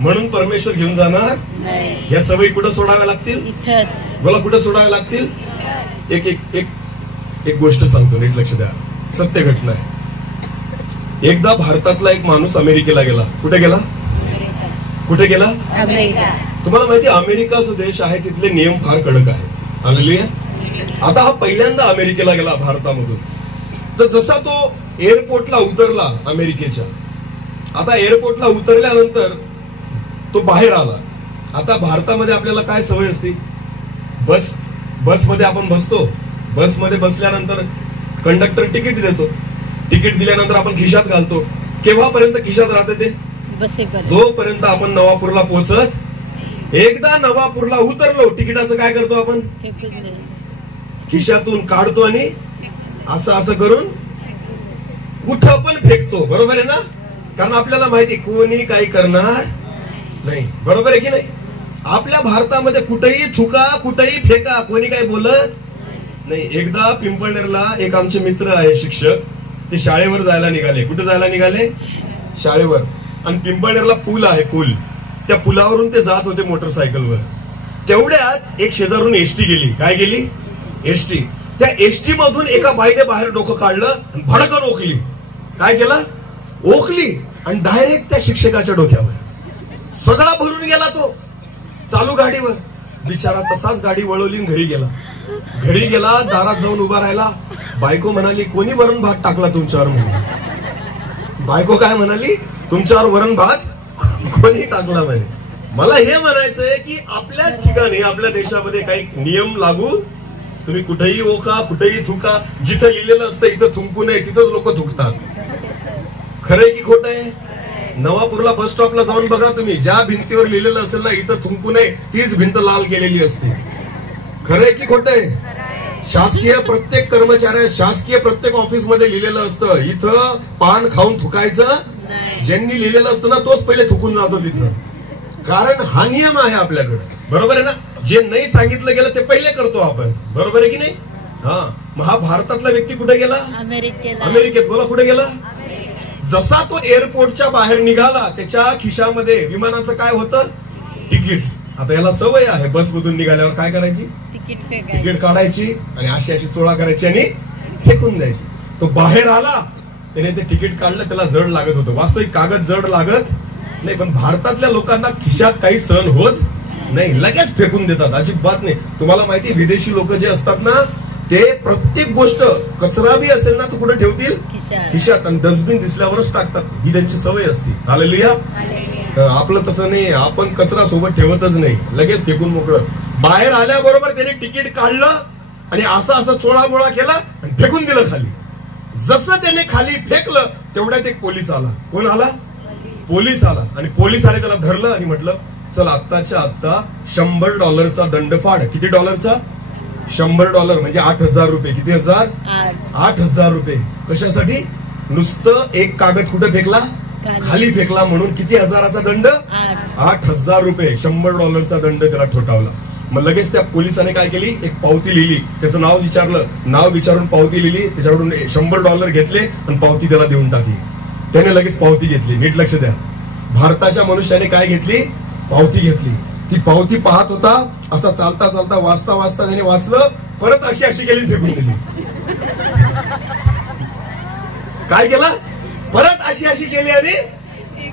म्हणून परमेश्वर घेऊन जाणार नाही. या सवयी कुठं सोडाव्या लागतील? इथंच. बोला कुठं सोडाव्या लागतील? एक एक एक एक गोष्ट सांगतो, नीट लक्ष द्या. सत्य घटना आहे. एकदा भारतातला एक माणूस अमेरिकेला गेला. कुठे गेला? कुठे गेला? अमेरिका. तुम्हाला माहिती, अमेरिका जो देश आहे तिथले नियम फार कडक आहे. हालेलुया. आता हा पहिल्यांदा अमेरिकेला गेला भारतामधून. तर जसा तो एअरपोर्टला उतरला अमेरिकेच्या, आता एअरपोर्टला उतरल्यानंतर तो बाहेर आला. आता भारतामध्ये आपल्याला काय सवय असते? बसमध्ये आपण बसतो. बसमध्ये बसल्यानंतर कंडक्टर तिकीट देतो. तिकीट दिल्यानंतर आपण खिशात घालतो. केव्हापर्यंत खिशात राहते ते? बसेपर्यंत. जोपर्यंत आपण नवापूरला पोहोचत. एकदा नवापूरला उतरलो, तिकिटाचं काय करतो आपण? फेकून दे. खिशातून काढतो आणि असं असं करून कुठं पण फेकतो. बरोबर आहे ना? कारण आपल्याला माहिती कोणी काही करणार नाही. बरोबर आहे की नाही? आपल्या भारतामध्ये कुठेही थुका, कुठेही फेका, कोणी काही बोलत नाही. एकदा पिंपळनेरला एक आमचे मित्र आहे शिक्षक, ते शाळेवर जायला निघाले. कुठे जायला निघाले? शाळेवर. आणि पिंपळनेरला पूल आहे, पूल. त्या पुलावरून ते जात होते मोटरसायकलवर. तेवढ्यात एक शेजारून एसटी गेली. काय गेली? एसटी. त्या एसटी मधून एका बाईने बाहेर डोकं काढलं आणि भडकन ओकली. काय केलं? ओकली आणि डायरेक्ट त्या शिक्षकाच्या डोक्यावर. सगळा भरून गेला तो चालू गाडीवर. बिचारा तसाच गाडी वळवली घरी गेला. घरी गेला, दारात जाऊन उभा राहिला. बायको म्हणाली, कोणी वरण भात टाकला तुमच्यावर? म्हणे. बायको काय म्हणाली? तुमच्यावर वरण भात कोणी टाकला म्हणे. मला हे म्हणायचंय की आपल्या ठिकाणी, आपल्या देशामध्ये काही नियम लागू. तुम्ही कुठेही ओका, कुठेही थुका. जिथं लिहिलेलं असतं इथं थुंकू नये, तिथंच लोक थुकतात. खरंय की खोट आहे? नवापूरला बस स्टॉपला जाऊन बघा तुम्ही, ज्या भिंतीवर लिहिलेलं असेल ना इथं थुंकू नये, तीच भिंत लाल केलेली असते. खरंय की खोट आहे? शासकीय प्रत्येक कर्मचाऱ्या, शासकीय प्रत्येक ऑफिस मध्ये लिहिलेलं असतं इथं पान खाऊन थुकायचं ज्यांनी लिहिलेलं असतं ना तोच पहिले थुकून जातो तिथं, कारण हा नियम आहे आपल्याकडे, बरोबर आहे ना. जे नाही सांगितलं गेलं ते पहिले करतो आपण, बरोबर आहे की नाही. हा, मग हा भारतातला व्यक्ती कुठे गेला? अमेरिकेत. बोला कुठे गेला? जसा तो एअरपोर्टच्या बाहेर निघाला त्याच्या खिशामध्ये विमानाचं काय होतं? तिकीट. आता याला सवय आहे बस मधून निघाल्यावर काय करायची? तिकीट काढायची आणि अशी अशी चोळा करायची आणि फेकून द्यायची. तो बाहेर आला, त्याने ते तिकीट काढलं, त्याला जड लागत होतं. वास्तविक कागद जड लागत नाही, पण भारतातल्या लोकांना खिशात काही सहन होत नाही, लगेच फेकून देतात, अजिबात नाही. तुम्हाला माहिती विदेशी लोक जे असतात ना ते प्रत्येक गोष्ट, कचरा बी असेल ना तर कुठे ठेवतील? खिशात. आणि डस्टबिन दिसल्यावरच टाकतात, ही त्यांची सवय असते. हालेलुया. आपलं तसं नाही, आपण कचरा सोबत ठेवतच नाही, लगेच फेकून मोकळं. बाहेर आल्याबरोबर त्याने तिकीट काढलं आणि असं चोळामोळा केला आणि फेकून दिलं खाली. जसं त्याने खाली फेकलं तेवढ्यात एक पोलीस आला. कोण आला? पोलीस आला. आणि पोलिसाने त्याला धरलं आणि म्हटलं चल आत्ताच्या आत्ता $100 दंड फाड. किती डॉलरचा? $100 म्हणजे 8,000 रुपये. किती हजार? 8,000 रुपये. कशासाठी? नुसतं एक कागद कुठे फेकला? खाली फेकला म्हणून. किती हजाराचा दंड? 8,000 रुपये. $100 दंड त्याला ठोठावला. मग लगेच त्या पोलिसाने काय केली? एक पावती लिहिली, त्याचं नाव विचारलं, नाव विचारून पावती लिहिली, त्याच्याकडून $100 घेतले आणि पावती त्याला देऊन टाकली. त्याने लगेच पावती घेतली. नीट लक्ष द्या, भारताच्या मनुष्याने काय घेतली? पावती घेतली. ती पावती पाहत होता, असा चालता चालता वाचता वाचता त्याने वाचलं, परत अशी केली, फेकून दिली. काय केलं? परत अशी केली आणि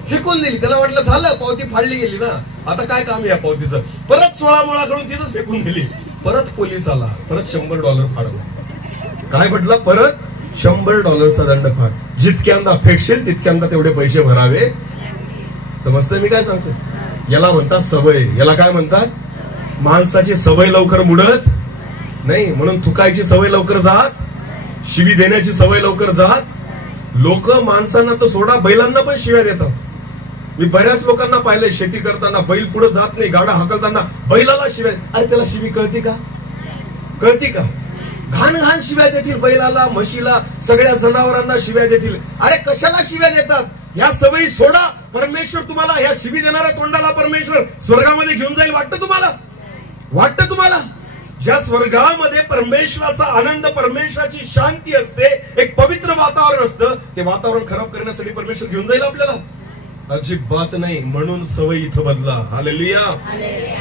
फेकून दिली. त्याला वाटलं झालं, पावती फाडली गेली ना, आता काय काम या पावतीचं. परत चोळामोळा करून तिथंच फेकून दिली. परत पोलीस आला, परत $100 फाडला. काय म्हटलं? परत $100 दंड फाड. जितक्यांदा फेकशील तितक्यांदा तेवढे पैसे भरावे. समजतंय मी काय सांगतो? याला म्हणतात सवय. याला काय म्हणतात? माणसाची सवय लवकर मुडत नाही, म्हणून थुकायची सवय लवकर जात, शिवी देण्याची सवय लवकर जात. लोक माणसांना तर सोडा, बैलांना पण शिव्या देतात. मी बऱ्याच लोकांना पाहिलंय, शेती करताना बैल पुढे जात नाही, गाडा हाकलताना बैलाला शिव्या. अरे त्याला शिवी कळती का? कळती का? घाण घाण शिव्या देतील बैलाला, म्हशीला, सगळ्या जनावरांना शिव्या देतील. अरे कशाला शिव्या देतात? या सवयी सोडा. परमेश्वर तुम्हाला ह्या शिवी देणाऱ्या तोंडाला परमेश्वर स्वर्गामध्ये घेऊन जाईल वाटतं तुम्हाला? वाटतं तुम्हाला? ज्या स्वर्गामध्ये परमेश्वराचा आनंद, परमेश्वराची शांती असते, एक पवित्र वातावरण असतं, ते वातावरण खराब करण्यासाठी परमेश्वर घेऊन जाईल आपल्याला? अजिबात नाही. म्हणून सवय इथं बदला. हालेलुया.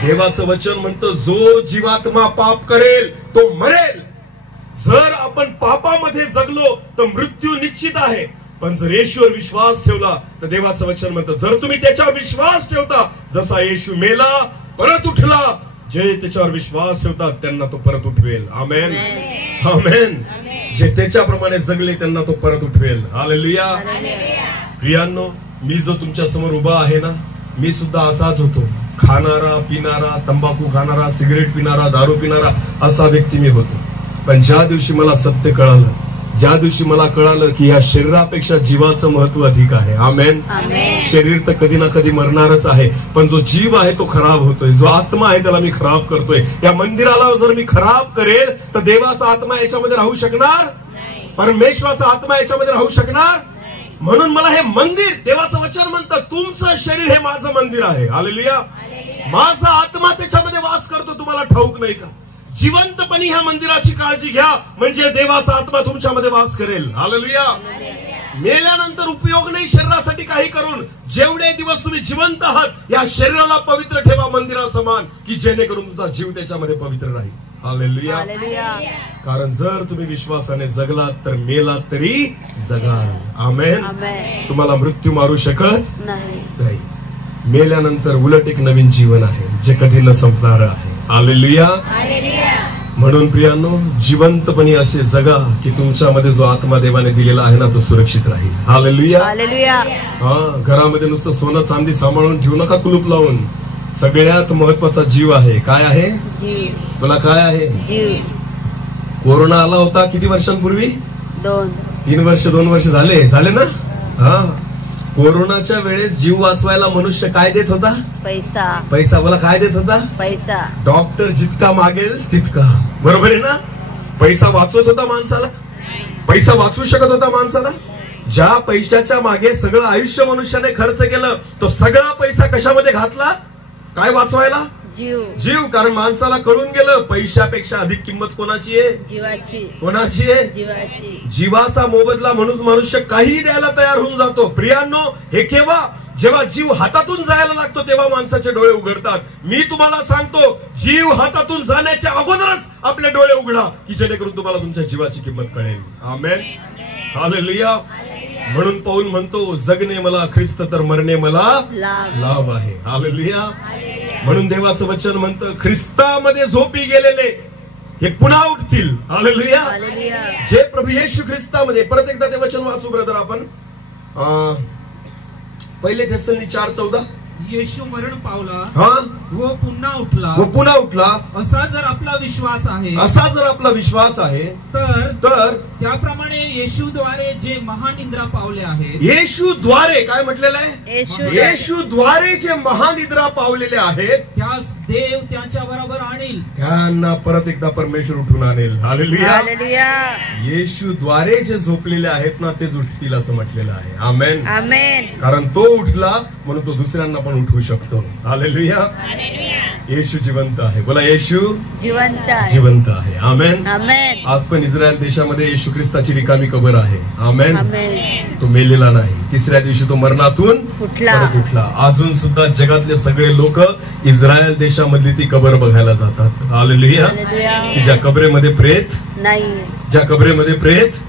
देवाचं वचन म्हणतं, जो जीवात्मा पाप करेल तो मरेल. जर आपण पापामध्ये जगलो तर मृत्यू निश्चित आहे, पण जर येशूवर विश्वास ठेवला तर देवाचं वचन म्हणतं, जर तुम्ही त्याच्यावर विश्वास ठेवता, जसा येशू मेला परत उठला, जे त्याच्यावर विश्वास ठेवतात त्यांना तो परत उठवेल. आमेन, आमेन. जे त्याच्याप्रमाणे जगले त्यांना तो परत उठवेल. हालेलुया. प्रियांनो, मी जो तुमच्या समोर उभा आहे ना, मी सुद्धा असाच होतो. खाणारा, पिणारा, तंबाखू खाणारा, सिगरेट पिणारा, दारू पिणारा असा व्यक्ती मी होतो. पण ज्या दिवशी मला सत्य कळालं, ज्या दिवशी मला कळालं की या शरीरापेक्षा जीवाचं महत्व अधिक आहे. आमेन. शरीर तर कधी ना कधी मरणारच आहे, पण जो जीव आहे तो खराब होतोय, जो आत्मा आहे त्याला मी खराब करतोय. या मंदिराला जर मी खराब करेल तर देवाचा आत्मा याच्यामध्ये राहू शकणार? परमेश्वराचा आत्मा याच्यामध्ये राहू शकणार? म्हणून मला हे मंदिर, देवाचं वचन म्हणतं, तुमचं शरीर हे माझं मंदिर आहे. हालेलुया. माझा आत्मा त्याच्यामध्ये वास करतो. तुम्हाला ठाऊक नाही का? जिवंतपणी ह्या मंदिराची काळजी घ्या, म्हणजे देवाचा आत्मा तुमच्यामध्ये वास करेल. हालेलुया. मेल्यानंतर उपयोग नाही शरीरासाठी काही करून. जेवढे दिवस तुम्ही जिवंत आहात या शरीराला पवित्र ठेवा मंदिरासमान, की जेणेकरून तुमचा जीव त्याच्यामध्ये पवित्र राहील. हालेलुया. कारण जर तुम्ही विश्वासाने जगलात तर मेलात तरी जगाल. आमेन. तुम्हाला मृत्यू मारू शकत नाही. मेल्यानंतर उलट एक नवीन जीवन आहे जे कधी न संपणार आहे. हालेलुया. म्हणून प्रियांनो, जिवंतपणी असे जगा की तुमच्यामध्ये जो आत्मा देवाने दिलेला आहे ना तो सुरक्षित राहील. हालेलुया. हा, घरामध्ये नुसतं सोनं चांदी सांभाळून ठेवू नका कुलूप लावून. सगळ्यात महत्वाचा जीव आहे. काय आहे? तुला काय आहे? जीव. कोरोना आला होता किती वर्षांपूर्वी? 2 वर्ष झाले ना. हा, कोरोनाच्या वेळेस जीव वाचवायला मनुष्य काय देत होता? पैसा. मला काय देत होता? पैसा. डॉक्टर जितका मागेल तितका. बरोबर आहे ना? पैसा वाचवत होता माणसाला? पैसा वाचवू शकत होता माणसाला? ज्या पैशाच्या मागे सगळं आयुष्य मनुष्याने खर्च केलं, तो सगळा पैसा कशामध्ये घातला? काय वाचवायला? जीव. जीव. कारण माणसाला कळून गेलं पैशापेक्षा अधिक किंमत कोणाची आहे? जीवाची. कोणाची आहे? जीवाची. जीवाचा मोबदला म्हणून मनुष्य काहीही द्यायला तयार होऊन जातो. प्रियांनो, हे केव्हा? जेव्हा जीव हातातून जायला लागतो तेव्हा माणसाचे डोळे उघडतात. मी तुम्हाला सांगतो, जीव हातातून जाण्याच्या अगोदरच आपले डोळे उघडा, की जेणेकरून तुम्हाला तुमच्या जीवाची किंमत कळेल. आमेन. हालेलुया. म्हणून पौल म्हणतो, जगणे मला ख्रिस्त तर मरणे मला लाभ आहे. हालेलुया. म्हणून देवाचं वचन म्हणतं, ख्रिस्तामध्ये झोपी गेलेले हे पुन्हा उठतील. हालेलुया. जे प्रभू येशू ख्रिस्तामध्ये. परत एकदा ते वचन वाचू ब्रदर आपण. पहिले थेसलोनिके 4:14. येशू मरण पावला हा व पुन्हा उठला. व पुन्हा उठला. असा जर आपला विश्वास आहे. असा जर आपला विश्वास आहे तर त्याप्रमाणे येशूद्वारे जे महानिद्रा पावले आहेत. येशूद्वारे काय म्हटलेलं आहे? येशूद्वारे जे महानिद्रा पावलेले आहेत त्यास देव त्यांच्या बरोबर आणील. त्यांना परत एकदा परमेश्वर उठून आणेल. हालेलुया. येशूद्वारे जे झोपलेले आहेत ना, तेच उठतील असं म्हटलेलं आहे. आमेन. आमेन. कारण तो उठला म्हणून तो दुसऱ्यांना पण उठवू शकतो. हालेलुया. येशू जिवंत आहे. बोला, येशू जिवंत आहे. आमेन. आमेन. आज पण इस्रायल देशामध्ये येशू ख्रिस्ताची रिकामी कबर आहे. आमेन. आमेन. तो मेलेला नाही. तिसऱ्या दिवशी तो मरणातून परत उठला. अजून सुद्धा जगातले सगळे लोक इस्रायल देशामधली ती कबर बघायला जातात. हालेलुया. ज्या कबरेमध्ये प्रेत नाही, ज्या कबरेमध्ये प्रेत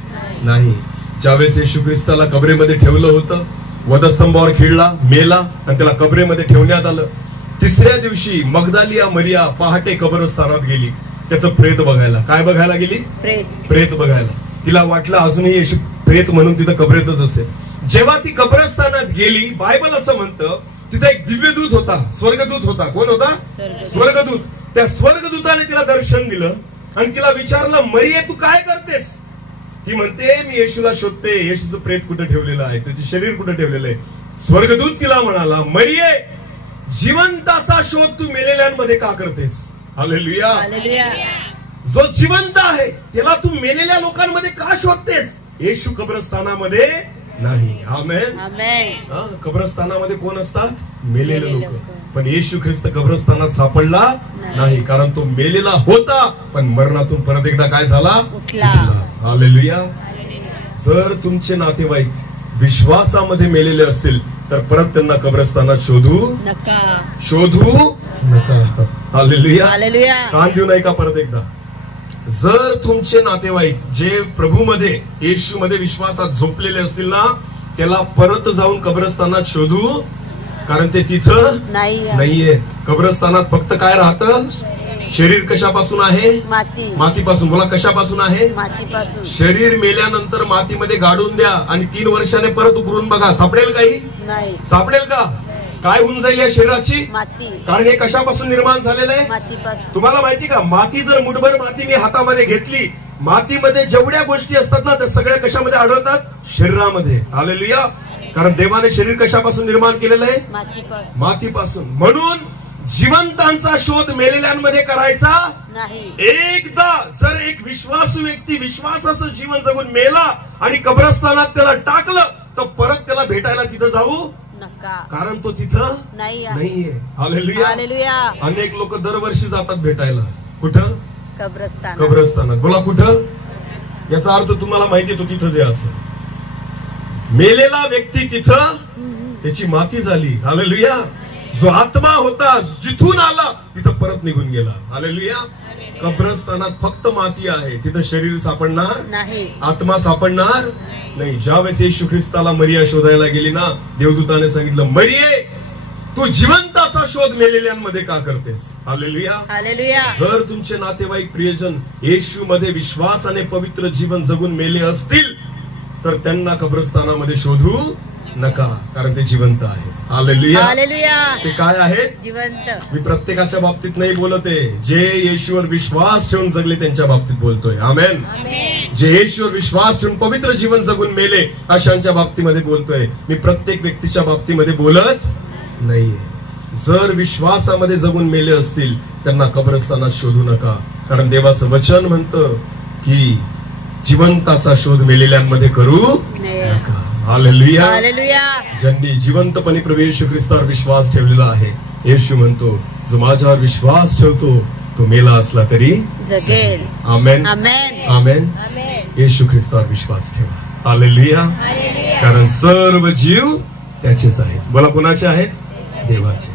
नाही. ज्यावेळेस येशू ख्रिस्ताला कबरेमध्ये ठेवलं होतं, वधस्तंभावर खिळला, मेला आणि त्याला कबरेमध्ये ठेवण्यात आलं. तिसऱ्या दिवशी मगदालिया मरिया पहाटे कब्रस्थानात गेली त्याचं प्रेत बघायला. काय बघायला गेली? प्रेत बघायला. तिला वाटलं अजूनही येशू प्रेत म्हणून तिथं कबरेतच असेल. जेव्हा ती कब्रस्थानात गेली, बायबल असं म्हणतं, तिथे एक दिव्यदूत होता, स्वर्गदूत होता. कोण होता? स्वर्गदूत. त्या स्वर्गदूताने तिला दर्शन दिलं आणि तिला विचारलं, मरिये तू काय करतेस? ती म्हणते, मी येशूला शोधते. येशूचं प्रेत कुठे ठेवलेलं आहे, त्याचे शरीर कुठे ठेवलेलं आहे? स्वर्गदूत तिला म्हणाला, मरिये, जिवंताचा शोध तू मेलेल्यांमध्ये का करतेस? हालेलुया. जो जिवंत आहे त्याला तू मेलेल्या लोकांमध्ये का शोधतेस? येशू कब्रस्थानामध्ये नाही. आमेन. कब्रस्थानामध्ये कोण असतात? मेलेले लोक. पण येशू ख्रिस्त कब्रस्थानात सापडला नाही, कारण तो मेलेला होता पण मरणातून परत एकदा काय झाला? उठला. हालेलुया. जर तुमचे नातेवाईक विश्वासामध्ये मेलेले असतील तर परत त्यांना कब्रस्थानात शोधू नका. हालेलुया. कान देऊ नये का? परत एकदा, जर तुमचे नातेवाईक जे प्रभूमध्ये येशूमध्ये विश्वासात झोपलेले असतील ना, त्याला परत जाऊन कब्रस्थानात शोधू, कारण ते तिथं नाहीये. कब्रस्थानात फक्त काय राहतं? शरीर कशापासून आहे? मातीपासून. बोला, कशापासून आहे? मातीपासून. शरीर मेल्यानंतर मातीमध्ये गाडून द्या आणि 3 वर्षाने परत उकरून बघा, सापडेल काही? नाही. सापडेल का? काय होऊन जाईल या शरीराची? माती. कारण हे कशापासून निर्माण झालेलं आहे? मातीपासून. तुम्हाला माहिती का, माती जर मुठभर माती मी हातामध्ये घेतली, मातीमध्ये जेवढ्या गोष्टी असतात ना, त्या सगळ्या कशामध्ये आढळतात? शरीरामध्ये. हालेलुया. कारण देवाने शरीर कशापासून निर्माण केलेलं आहे? मातीपासून. म्हणून जिवंतांचा शोध मेलेल्यांमध्ये करायचा नाही. एकदा जर एक विश्वासू व्यक्ती विश्वासाचं जीवन जगून मेला आणि कब्रस्थानात त्याला टाकलं, तर परत त्याला भेटायला तिथं जाऊ नका, कारण तो तिथं नाहीये. हालेलुया. अनेक लोक दरवर्षी जातात भेटायला. कुठं? कब्रस्थानात. बोला, कुठं? याचा अर्थ तुम्हाला माहिती, तो तिथंच आहे असं. मेलेला व्यक्ती तिथं त्याची माती झाली. हालेलुया. जो आत्मा होता जिथून आला तिथं परत निघून गेला. हालेलुया. कब्रस्थानात फक्त माती आहे, तिथं शरीर सापडणार नाही, आत्मा सापडणार नाही. ज्यावेळेस येशू ख्रिस्ताला मरिया शोधायला गेली ना, देवदूताने सांगितलं, मरिये, तू जिवंताचा शोध मेलेल्यांमध्ये का करतेस? हालेलुया. जर तुमचे नातेवाईक प्रियजन येशू मध्ये विश्वासाने पवित्र जीवन जगून मेले असतील तर त्यांना कब्रस्थानामध्ये शोधू नका, कारण ते जिवंत आहे. हालेलुया. ते काय आहेत? जिवंत. मी प्रत्येकाच्या बाबतीत नाही बोलते, जे येशूवर विश्वास ठेवून जगले त्यांच्या बाबतीत बोलतोय. आमेन. जे येशूवर विश्वास ठेवून पवित्र जीवन जगून मेले अशांच्या बाबतीमध्ये बोलतोय. मी प्रत्येक व्यक्तीच्या बाबतीमध्ये बोलत नाहीये. जर विश्वासामध्ये जगून मेले असतील त्यांना कब्रस्थानात शोधू नका, कारण देवाचं वचन म्हणतं की जिवंताचा शोध मेलेल्यांमध्ये करू नका. हालेलुया. हालेलुया. ज्यांनी जिवंतपणे प्रभू येशू ख्रिस्तावर विश्वास ठेवलेला आहे, येशू म्हणतो जो माझ्यावर विश्वास ठेवतो तो मेला असला तरी जगेल. आमेन आमेन. आमेन. आमेन. येशू ख्रिस्तावर विश्वास ठेवा. हालेलुया. हालेलुया. कारण सर्व जीव त्याचेच आहेत. बोला कोणाचे आहेत? देवाचे.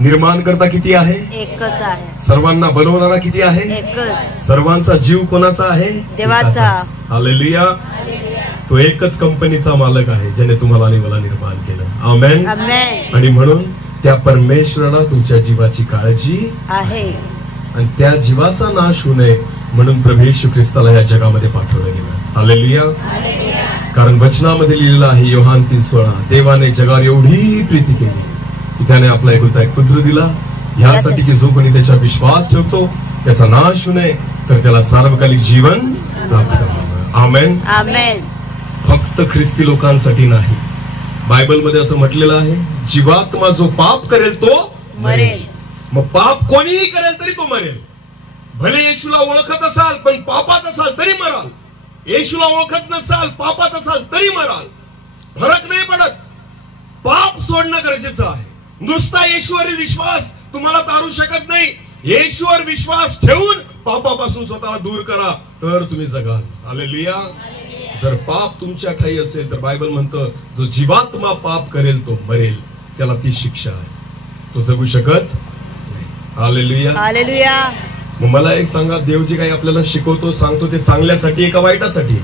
निर्माण करता किती आहे? एकच आहे. सर्वांना बनवणारा किती आहे? एकच. सर्वांचा जीव कोणाचा आहे? देवाचा. एकाचाच. हालेलुया. तो एकच कंपनीचा मालक आहे ज्याने तुम्हाला आणि मला निर्माण केलं. आमेन. आमेन. आणि म्हणून त्या परमेश्वराला तुमच्या जीवाची काळजी आहे. आणि त्या जीवाचा नाश होऊ नये म्हणून प्रभू येशू ख्रिस्ताला या जगामध्ये पाठवलं गेलं. हालेलुया. कारण वचनामध्ये लिहिलेलं आहे योहान 3:16, देवाने जगावर एवढी प्रीती केली की त्याने आपला एकुलता एक पुत्र दिला, यासाठी की जो कोणी त्याच्यावर विश्वास ठेवतो त्याचा नाश होऊ नये तर त्याला सार्वकालिक जीवन प्राप्त करावं. आमेन. आमेन. फक्त ख्रिस्ती लोकांसाठी नाही. बायबलमध्ये असं म्हटलेलं आहे, जीवात्मा जो पाप करेल तो मरेल. मग पाप कोणीही करेल तरी तो मरेल. भले येशूला ओळखत असाल पण पापात असाल तरी मराल. येशूला ओळखत नसाल, पापात असाल तरी मराल. फरक नाही पडत. पाप सोडणं गरजेचं आहे. नुसता येशूवर विश्वास तुम्हाला तारू शकत नाही. येशूवर विश्वास ठेवून पापापासून स्वतःला दूर करा तर तुम्ही जगाल. हालेलुया. जर पाप तुमच्या ठाई असेल तर बायबल म्हणतं जो जीवात्मा पाप करेल तो मरेल, त्याला ती शिक्षा आहे, तो जगू शकत नाही. हालेलुया. हालेलुया. मग मला एक सांगा, देव जे काही आपल्याला शिकवतो सांगतो ते चांगल्यासाठी आहे का वाईटासाठी?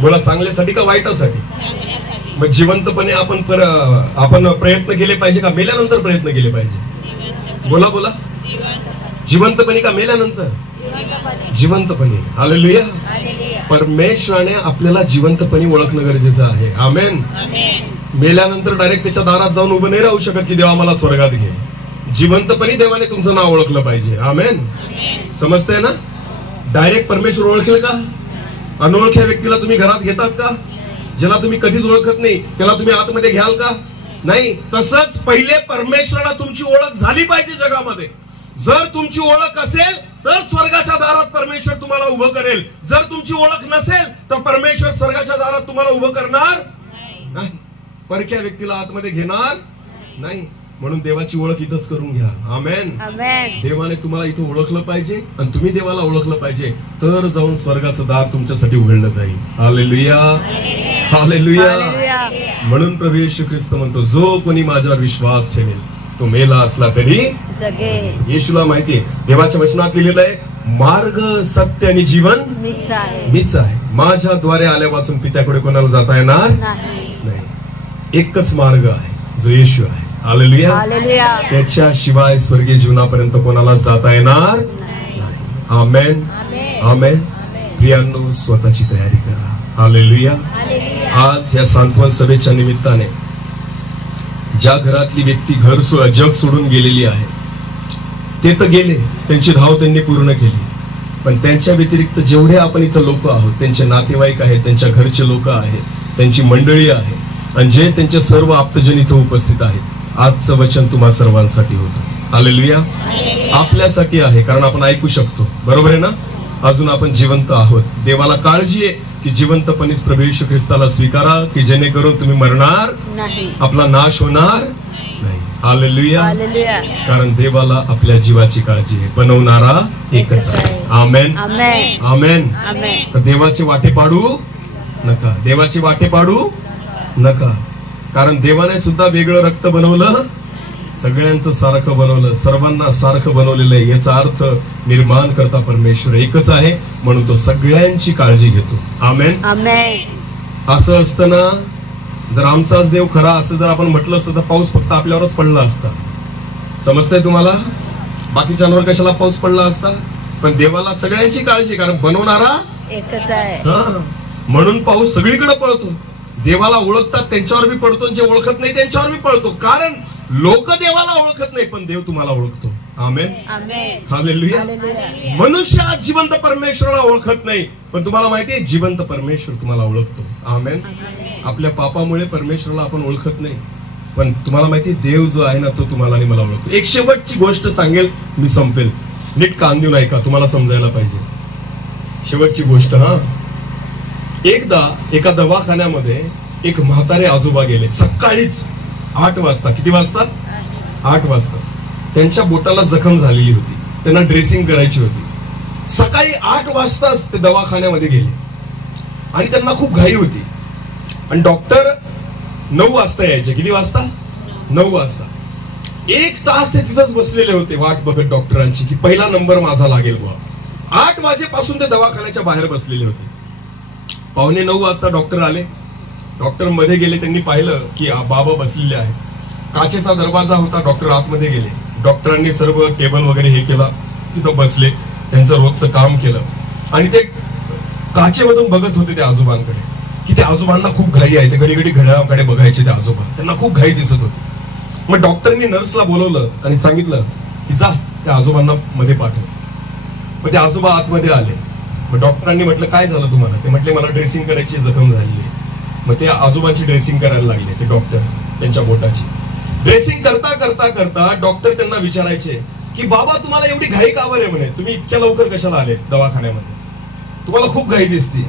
बोला, चांगल्यासाठी का वाईटासाठी? मग जिवंतपणे आपण प्रयत्न केले पाहिजे का मेल्यानंतर प्रयत्न केले पाहिजे? बोला बोला. जिवंतपणे का मेल्यानंतर? जिवंतपणे. हालेलुया. परमेश्वराने आपल्याला जिवंतपणे ओळखणं गरजेचं आहे. आमेन. मेल्यानंतर डायरेक्ट त्याच्या दारात जाऊन उभं नाही राहू शकत की देवा मला स्वर्गात घे. जिवंतपणे देवाने तुमचं नाव ओळखलं पाहिजे. आमेन. समजतंय ना? डायरेक्ट परमेश्वर ओळखेल का? अनोळख्या व्यक्तीला तुम्ही घरात घेतात का? ज्याला तुम्ही कधीच ओळखत नाही त्याला तुम्ही आतमध्ये घ्याल का? नाही. तसंच पहिले परमेश्वराला तुमची ओळख झाली पाहिजे जगामध्ये. जर तुमची ओळख असेल तर स्वर्गाच्या दारात परमेश्वर तुम्हाला उभं करेल. जर तुमची ओळख नसेल तर परमेश्वर स्वर्गाच्या दारात तुम्हाला उभं करणार नाही. परक्या व्यक्तीला आतमध्ये घेणार नाही. म्हणून देवाची ओळख इथंच करून घ्या. आमेन. आमेन. देवाने तुम्हाला इथं ओळखलं पाहिजे आणि तुम्ही देवाला ओळखलं पाहिजे तर जाऊन स्वर्गाचं दार तुमच्यासाठी उघडलं जाईल. हालेलुया. हालेलुया. हालेलुया. म्हणून प्रभू येशू ख्रिस्त म्हणतो जो कोणी माझ्यावर विश्वास ठेवेल तो मेला असला तरी जगेल. येशूला माहितीये, देवाच्या वचनात लिहिलेलं आहे मार्ग सत्य आणि जीवन मीच आहे. मीच आहे. माझ्याद्वारे आल्या वाचून पित्याकडे कोणाला जाता येणार नाही. नाही. एकच मार्ग आहे जो येशू आहे. हालेलुया. हालेलुया. त्याच्याशिवाय स्वर्गीय जीवनापर्यंत कोणाला जाता येणार नाही. आमेन. आमेन. प्रियांनो, स्वतःची तयारी करा. हालेलुया. आज या सांत्वन सभेच्या निमित्ताने ज्या घरातली व्यक्ती जग सोडून गेलेली आहे ते तर गेले, त्यांची धाव त्यांनी पूर्ण केली, पण त्यांच्या व्यतिरिक्त जेवढे आपण इथं लोक आहोत, त्यांचे नातेवाईक आहेत, त्यांच्या घरचे लोक आहेत, त्यांची मंडळी आहे आणि जे त्यांचे सर्व आप्तजन इथं उपस्थित आहेत, आजचं वचन तुम्हा सर्वांसाठी होतं. हालेलुया. आपल्यासाठी आहे कारण आपण ऐकू शकतो. बरोबर आहे ना? अजून आपण जिवंत आहोत. देवाला काळजी आहे की जिवंतपणेच प्रभू येशू ख्रिस्ताला स्वीकारा की जेणेकरून तुम्ही मरणार नाही, आपला नाश होणार नाही. हालेलुया. हालेलुया. कारण देवाला आपल्या जीवाची काळजी आहे. बनवणारा एकच आहे. आमेन. आमेन. आमेन. आमेन. तर देवाचे वाटे पाडू नका. देवाचे वाटे पाडू नका. कारण देवाने सुद्धा वेगळं रक्त बनवलं, सगळ्यांचं सारखं बनवलं, सर्वांना सारखं बनवलेलं आहे. याचा अर्थ निर्माण करता परमेश्वर एकच आहे म्हणून तो सगळ्यांची काळजी घेतो. आमेन. आमेन. असं असतं ना, जर आमचाच देव खरा असं जर आपण म्हटलं असतं तर पाऊस फक्त आपल्यावरच पडला असता. समजतंय तुम्हाला? बाकीच्यांवर कशाला पाऊस पडला असता? पण देवाला सगळ्यांची काळजी, कारण बनवणारा एकच आहे. म्हणून पाऊस सगळीकडे पडतो. देवाला ओळखतात त्यांच्यावर बी पडतो, जे ओळखत नाही त्यांच्यावर बी पडतो. कारण लोक देवाला ओळखत नाही पण देव तुम्हाला ओळखतो. आमेन. आमेन. हालेलुया. हालेलुया. मनुष्य जिवंत परमेश्वराला ओळखत नाही पण तुम्हाला माहितीये जिवंत परमेश्वर तुम्हाला ओळखतो. आमेन. आपल्या पापामुळे परमेश्वराला आपण ओळखत नाही पण तुम्हाला माहिती देव जो आहे ना तो तुम्हाला आणि मला ओळखतो. एक शेवटची गोष्ट सांगेल, मी संपेल. नीट कान देऊन ऐका, तुम्हाला समजायला पाहिजे. शेवटची गोष्ट. एकदा एका दवाखान्यामध्ये एक म्हातारे आजोबा गेले सकाळीच 8 वाजता. किती वाजता? 8 वाजता. त्यांच्या बोटाला जखम झालेली होती, त्यांना ड्रेसिंग करायची होती. सकाळी 8 वाजताच ते दवाखान्यामध्ये गेले आणि त्यांना खूप घाई होती. आणि डॉक्टर 9 वाजता यायचे. किती वाजता? 9 वाजता. 1 तास ते तिथंच बसलेले होते वाट बघत डॉक्टरांची की पहिला नंबर माझा लागेल बुवा. 8 वाजेपासून ते दवाखान्याच्या बाहेर बसलेले होते. 8:45 वाजता डॉक्टर आले. डॉक्टर मध्ये गेले. त्यांनी पाहिलं की बाबा बसलेले आहे. काचेचा दरवाजा होता. डॉक्टर आतमध्ये गेले. डॉक्टरांनी सर्व टेबल वगैरे हे केलं, तिथं बसले, त्यांचं रोजचं काम केलं आणि ते काचेमधून बघत होते त्या आजोबांकडे की त्या आजोबांना खूप घाई आहे. ते घडी घडी घड्याळाकडे बघायचे ते आजोबा, त्यांना खूप घाई दिसत होती. मग डॉक्टरनी नर्सला बोलवलं आणि सांगितलं की जा त्या आजोबांना मध्ये पाठव. मग ते आजोबा आतमध्ये आले. मग डॉक्टरांनी म्हटलं काय झालं तुम्हाला? ते म्हटले मला ड्रेसिंग करायची, जखम झालेली आहे. मग ते आजोबांची ड्रेसिंग करायला लागले. ते डॉक्टर त्यांच्या बोटाची ड्रेसिंग करता करता करता डॉक्टर त्यांना विचारायचे की बाबा तुम्हाला एवढी घाई का बरं आहे म्हणे, तुम्ही इतक्या लवकर कशाला आले दवाखान्यामध्ये, तुम्हाला खूप घाई दिसते.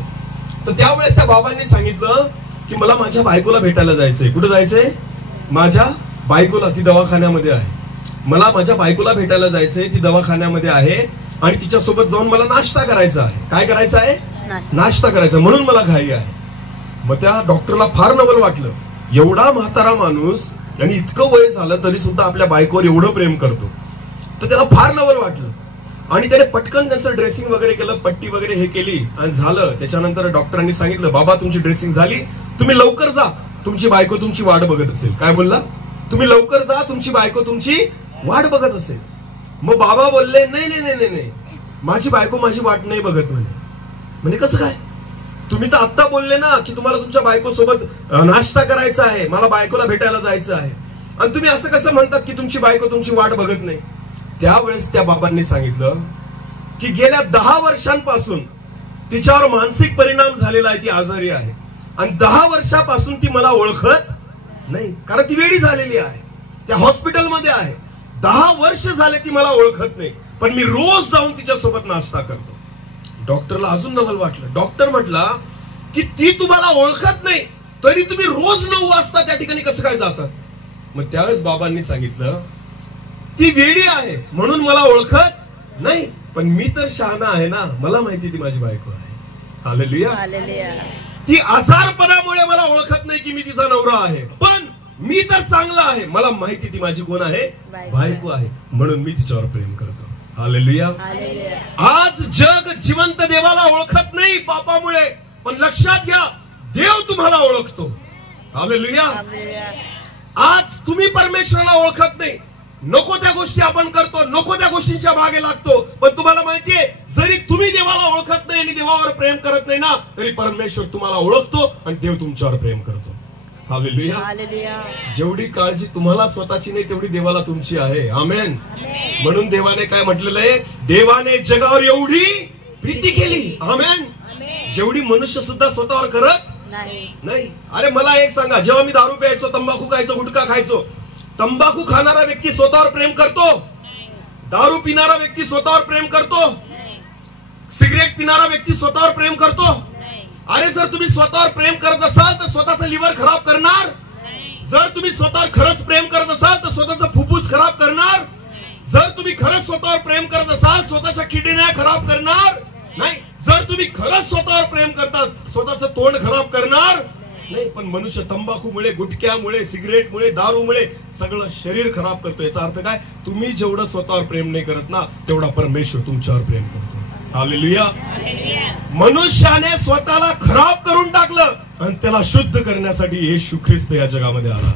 तर त्यावेळेस त्या बाबांनी सांगितलं की मला माझ्या बायकोला भेटायला जायचंय. कुठं जायचंय? माझ्या बायकोला, ती दवाखान्यामध्ये आहे. मला माझ्या बायकोला भेटायला जायचंय, ती दवाखान्यामध्ये आहे आणि तिच्यासोबत जाऊन मला नाश्ता करायचा आहे. काय करायचं आहे? नाश्ता करायचा, म्हणून मला घाई आहे. मग त्या डॉक्टरला फार नवल वाटलं. एवढा म्हातारा माणूस आणि इतकं वय झालं तरी सुद्धा आपल्या बायकोवर एवढं प्रेम करतो. तर त्याला फार नवल वाटलं आणि त्याने पटकन त्यांचं ड्रेसिंग वगैरे केलं, पट्टी वगैरे हे केली आणि झालं. त्याच्यानंतर डॉक्टरांनी सांगितलं बाबा तुमची ड्रेसिंग झाली, तुम्ही लवकर जा, तुमची बायको तुमची वाट बघत असेल. काय बोलला? तुम्ही लवकर जा, तुमची बायको तुमची वाट बघत असेल. मग बाबा बोलले नाही नाही नाही नाही, माझी बायको माझी वाट नाही बघत म्हणे. म्हणजे कसं काय? तुम्ही तर आत्ता बोलले ना की तुम्हाला तुमच्या बायको सोबत नाश्ता करायचा आहे, मला बायकोला भेटायला जायचं आहे, आणि तुम्ही असं कसं म्हणतात की तुमची बायको तुमची वाट बघत नाही? त्यावेळेस त्या बाबांनी सांगितलं की गेल्या 10 वर्षांपासून तिच्यावर मानसिक परिणाम झालेला आहे, ती आजारी आहे आणि 10 वर्षापासून ती मला ओळखत नाही, कारण ती वेडी झालेली आहे, त्या हॉस्पिटलमध्ये आहे. 10 वर्ष झाले ती मला ओळखत नाही, पण मी रोज जाऊन तिच्यासोबत नाश्ता करतो. डॉक्टरला अजून नवल वाटलं. डॉक्टर म्हटला की ती तुम्हाला ओळखत नाही तरी तुम्ही रोज 9 वाजता त्या ठिकाणी कसं काय जातात? मग त्यावेळेस बाबांनी सांगितलं ती वेडी आहे म्हणून मला ओळखत नाही, पण मी तर शहाणा आहे ना, मला माहिती ती माझी बायको आहे. हालेलुया. ती आजारपणामुळे मला ओळखत नाही की मी तिचा नवरा आहे, पण मी तर चांगला आहे, मला माहिती ती माझी कोण आहे? बायको आहे, म्हणून मी तिच्यावर प्रेम करतो. हालेलुया. आज जग जिवंत देवाला ओळखत नाही पापामुळे, पण लक्षात घ्या देव तुम्हाला ओळखतो. हालेलुया. आज तुम्ही परमेश्वराला ओळखत नाही, नको त्या गोष्टी आपण करतो, नको त्या गोष्टींच्या मागे लागतो, पण तुम्हाला माहितीये जरी तुम्ही देवाला ओळखत नाही आणि देवावर प्रेम करत नाही ना, तरी परमेश्वर तुम्हाला ओळखतो आणि देव तुमच्यावर प्रेम करतो. हालेलुया. जेवढी काळजी तुम्हाला स्वतःची नाही तेवढी देवाला तुमची आहे. आमेन. म्हणून देवाने काय म्हटलेलं आहे? देवाने जगावर एवढी प्रीती केली. आमेन. जेवढी मनुष्य सुद्धा स्वतःवर करत नाही. अरे मला एक सांगा, जेव्हा मी दारू प्यायचो, तंबाखू खायचो, गुटखा खायचो, तंबाखू खाणारा व्यक्ती स्वतःवर प्रेम करतो? दारू पिणारा व्यक्ती स्वतःवर प्रेम करतो? सिगरेट पिणारा व्यक्ती स्वतःवर प्रेम करतो? अरे जर तुम्ही स्वतःवर प्रेम करत असाल तर स्वतःचं लिव्हर खराब करणार. जर तुम्ही स्वतःवर खरंच प्रेम करत असाल तर स्वतःचं फुफ्फुस खराब करणार. जर तुम्ही खरंच स्वतःवर प्रेम करत असाल स्वतःच्या किडन्या खराब करणार नाही. जर तुम्ही खरंच स्वतःवर प्रेम करतात स्वतःचं तोंड खराब करणार नाही. पण मनुष्य तंबाखूमुळे, गुटख्यामुळे, सिगरेटमुळे, दारूमुळे सगळं शरीर खराब करतो. याचा अर्थ काय? तुम्ही जेवढं स्वतःवर प्रेम नाही करत ना, तेवढा परमेश्वर तुमच्यावर प्रेम करतो. हालेलुया. मनुष्याने स्वतःला खराब करून टाकलं आणि त्याला शुद्ध करण्यासाठी येशू ख्रिस्त या जगामध्ये आला.